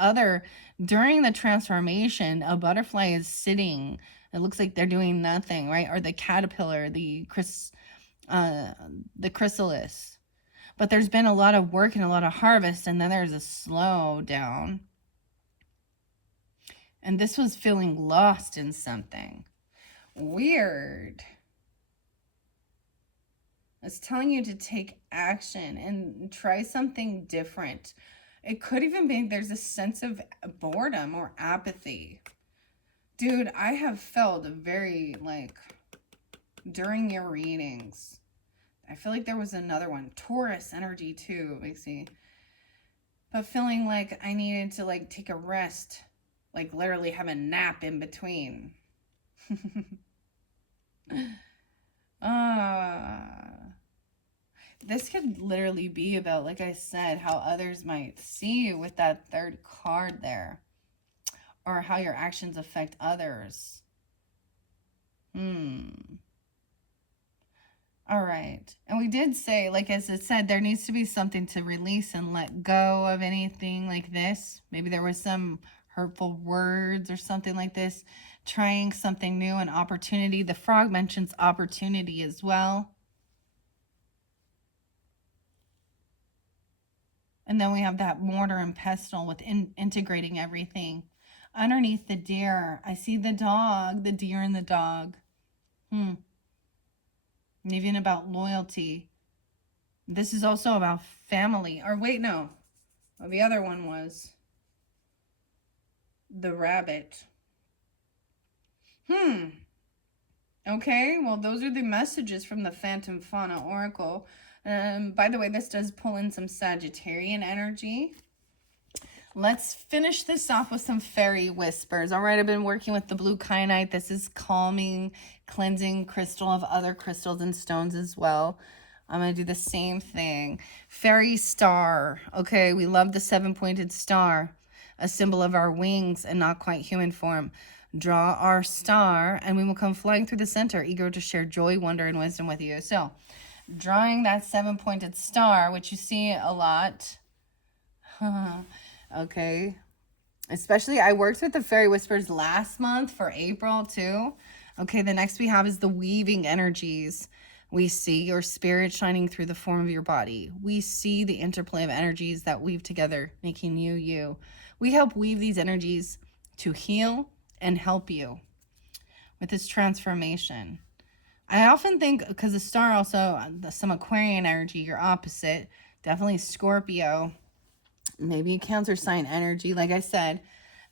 during the transformation, a butterfly is sitting, it looks like they're doing nothing, right? Or the caterpillar, the chrysalis. But there's been a lot of work and a lot of harvest, and then there's a slow down. And this was feeling lost in something. Weird. It's telling you to take action and try something different. It could even be there's a sense of boredom or apathy. Dude, I have felt very, like, during your readings, I feel like there was another one. Taurus energy, too, makes me. But feeling like I needed to, like, take a rest. Like, literally have a nap in between. This could literally be about, like I said, how others might see you with that third card there. Or how your actions affect others. All right. And we did say, like as it said, there needs to be something to release and let go of anything like this. Maybe there was some hurtful words or something like this. Trying something new, an opportunity. The frog mentions opportunity as well. And then we have that mortar and pestle with integrating everything. Underneath the deer, I see the dog, the deer and the dog. And even about loyalty. This is also about family. Or wait, no. Well, the other one was the rabbit. Okay, well, those are the messages from the Phantom Fauna Oracle. By the way, this does pull in some Sagittarian energy. Let's finish this off with some fairy whispers. All right, I've been working with the blue kyanite. This is calming, cleansing crystal of other crystals and stones as well. I'm going to do the same thing. Fairy star. Okay, we love the 7-pointed star, a symbol of our wings and not quite human form. Draw our star and we will come flying through the center, eager to share joy, wonder, and wisdom with you. So, drawing that 7-pointed star, which you see a lot. Okay. Especially, I worked with the Fairy Whispers last month for April too. Okay, the next we have is the weaving energies. We see your spirit shining through the form of your body. We see the interplay of energies that weave together, making you, you. We help weave these energies to heal and help you with this transformation. I often think, because the star also, some Aquarian energy, your opposite, definitely Scorpio, maybe a Cancer sign energy, like I said.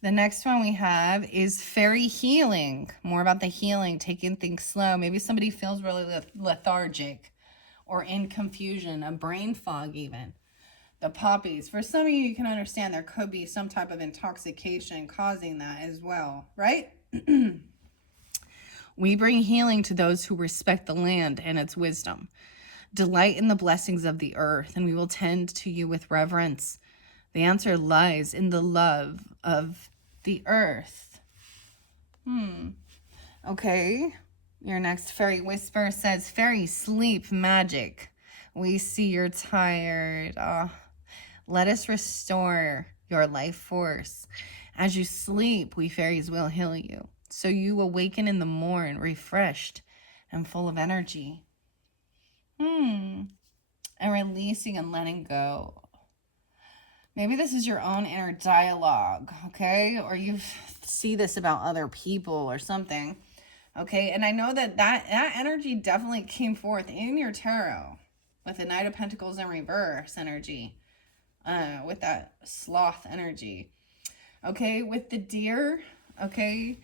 The next one we have is fairy healing. More about the healing, taking things slow. Maybe somebody feels really lethargic or in confusion, a brain fog even. The poppies. For some of you, you can understand there could be some type of intoxication causing that as well, right? We bring healing to those who respect the land and its wisdom. Delight in the blessings of the earth, and we will tend to you with reverence. The answer lies in the love of the earth. Okay. Your next fairy whisper says, fairy sleep magic. We see you're tired. Let us restore your life force. As you sleep, we fairies will heal you. So you awaken in the morn, refreshed and full of energy. And releasing and letting go. Maybe this is your own inner dialogue, okay? Or you see this about other people or something, okay? And I know that energy definitely came forth in your tarot with the Knight of Pentacles in reverse energy, with that sloth energy, okay? With the deer, okay?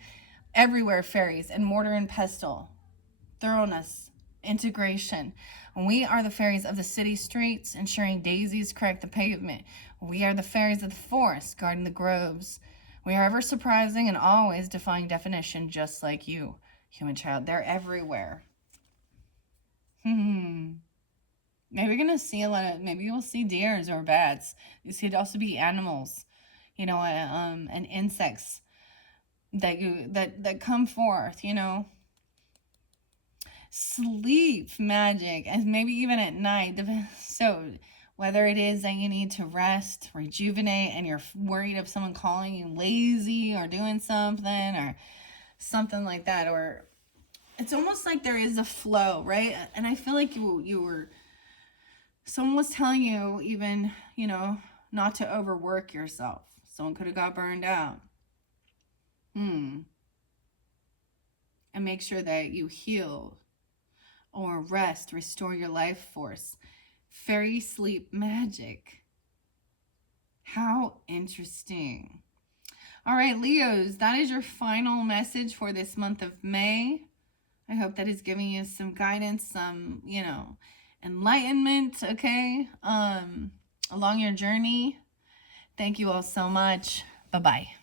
Everywhere fairies and mortar and pestle, thoroughness, integration. We are the fairies of the city streets, ensuring daisies correct the pavement. We are the fairies of the forest, guarding the groves. We are ever surprising and always defying definition, just like you, human child. They're everywhere. Maybe you're gonna see a lot of. Maybe you'll see deers or bats. You see it also be animals, you know, and insects that come forth, you know. Sleep magic, and maybe even at night. So whether it is that you need to rest, rejuvenate, and you're worried of someone calling you lazy or doing something or something like that, or it's almost like there is a flow, right? And I feel like you were, someone was telling you even, you know, not to overwork yourself. Someone could have got burned out. And make sure that you heal or rest, restore your life force. Fairy sleep magic. How interesting. All right, Leos, that is your final message for this month of May. I hope that is giving you some guidance, some, enlightenment, okay? Along your journey. Thank you all so much. Bye-bye.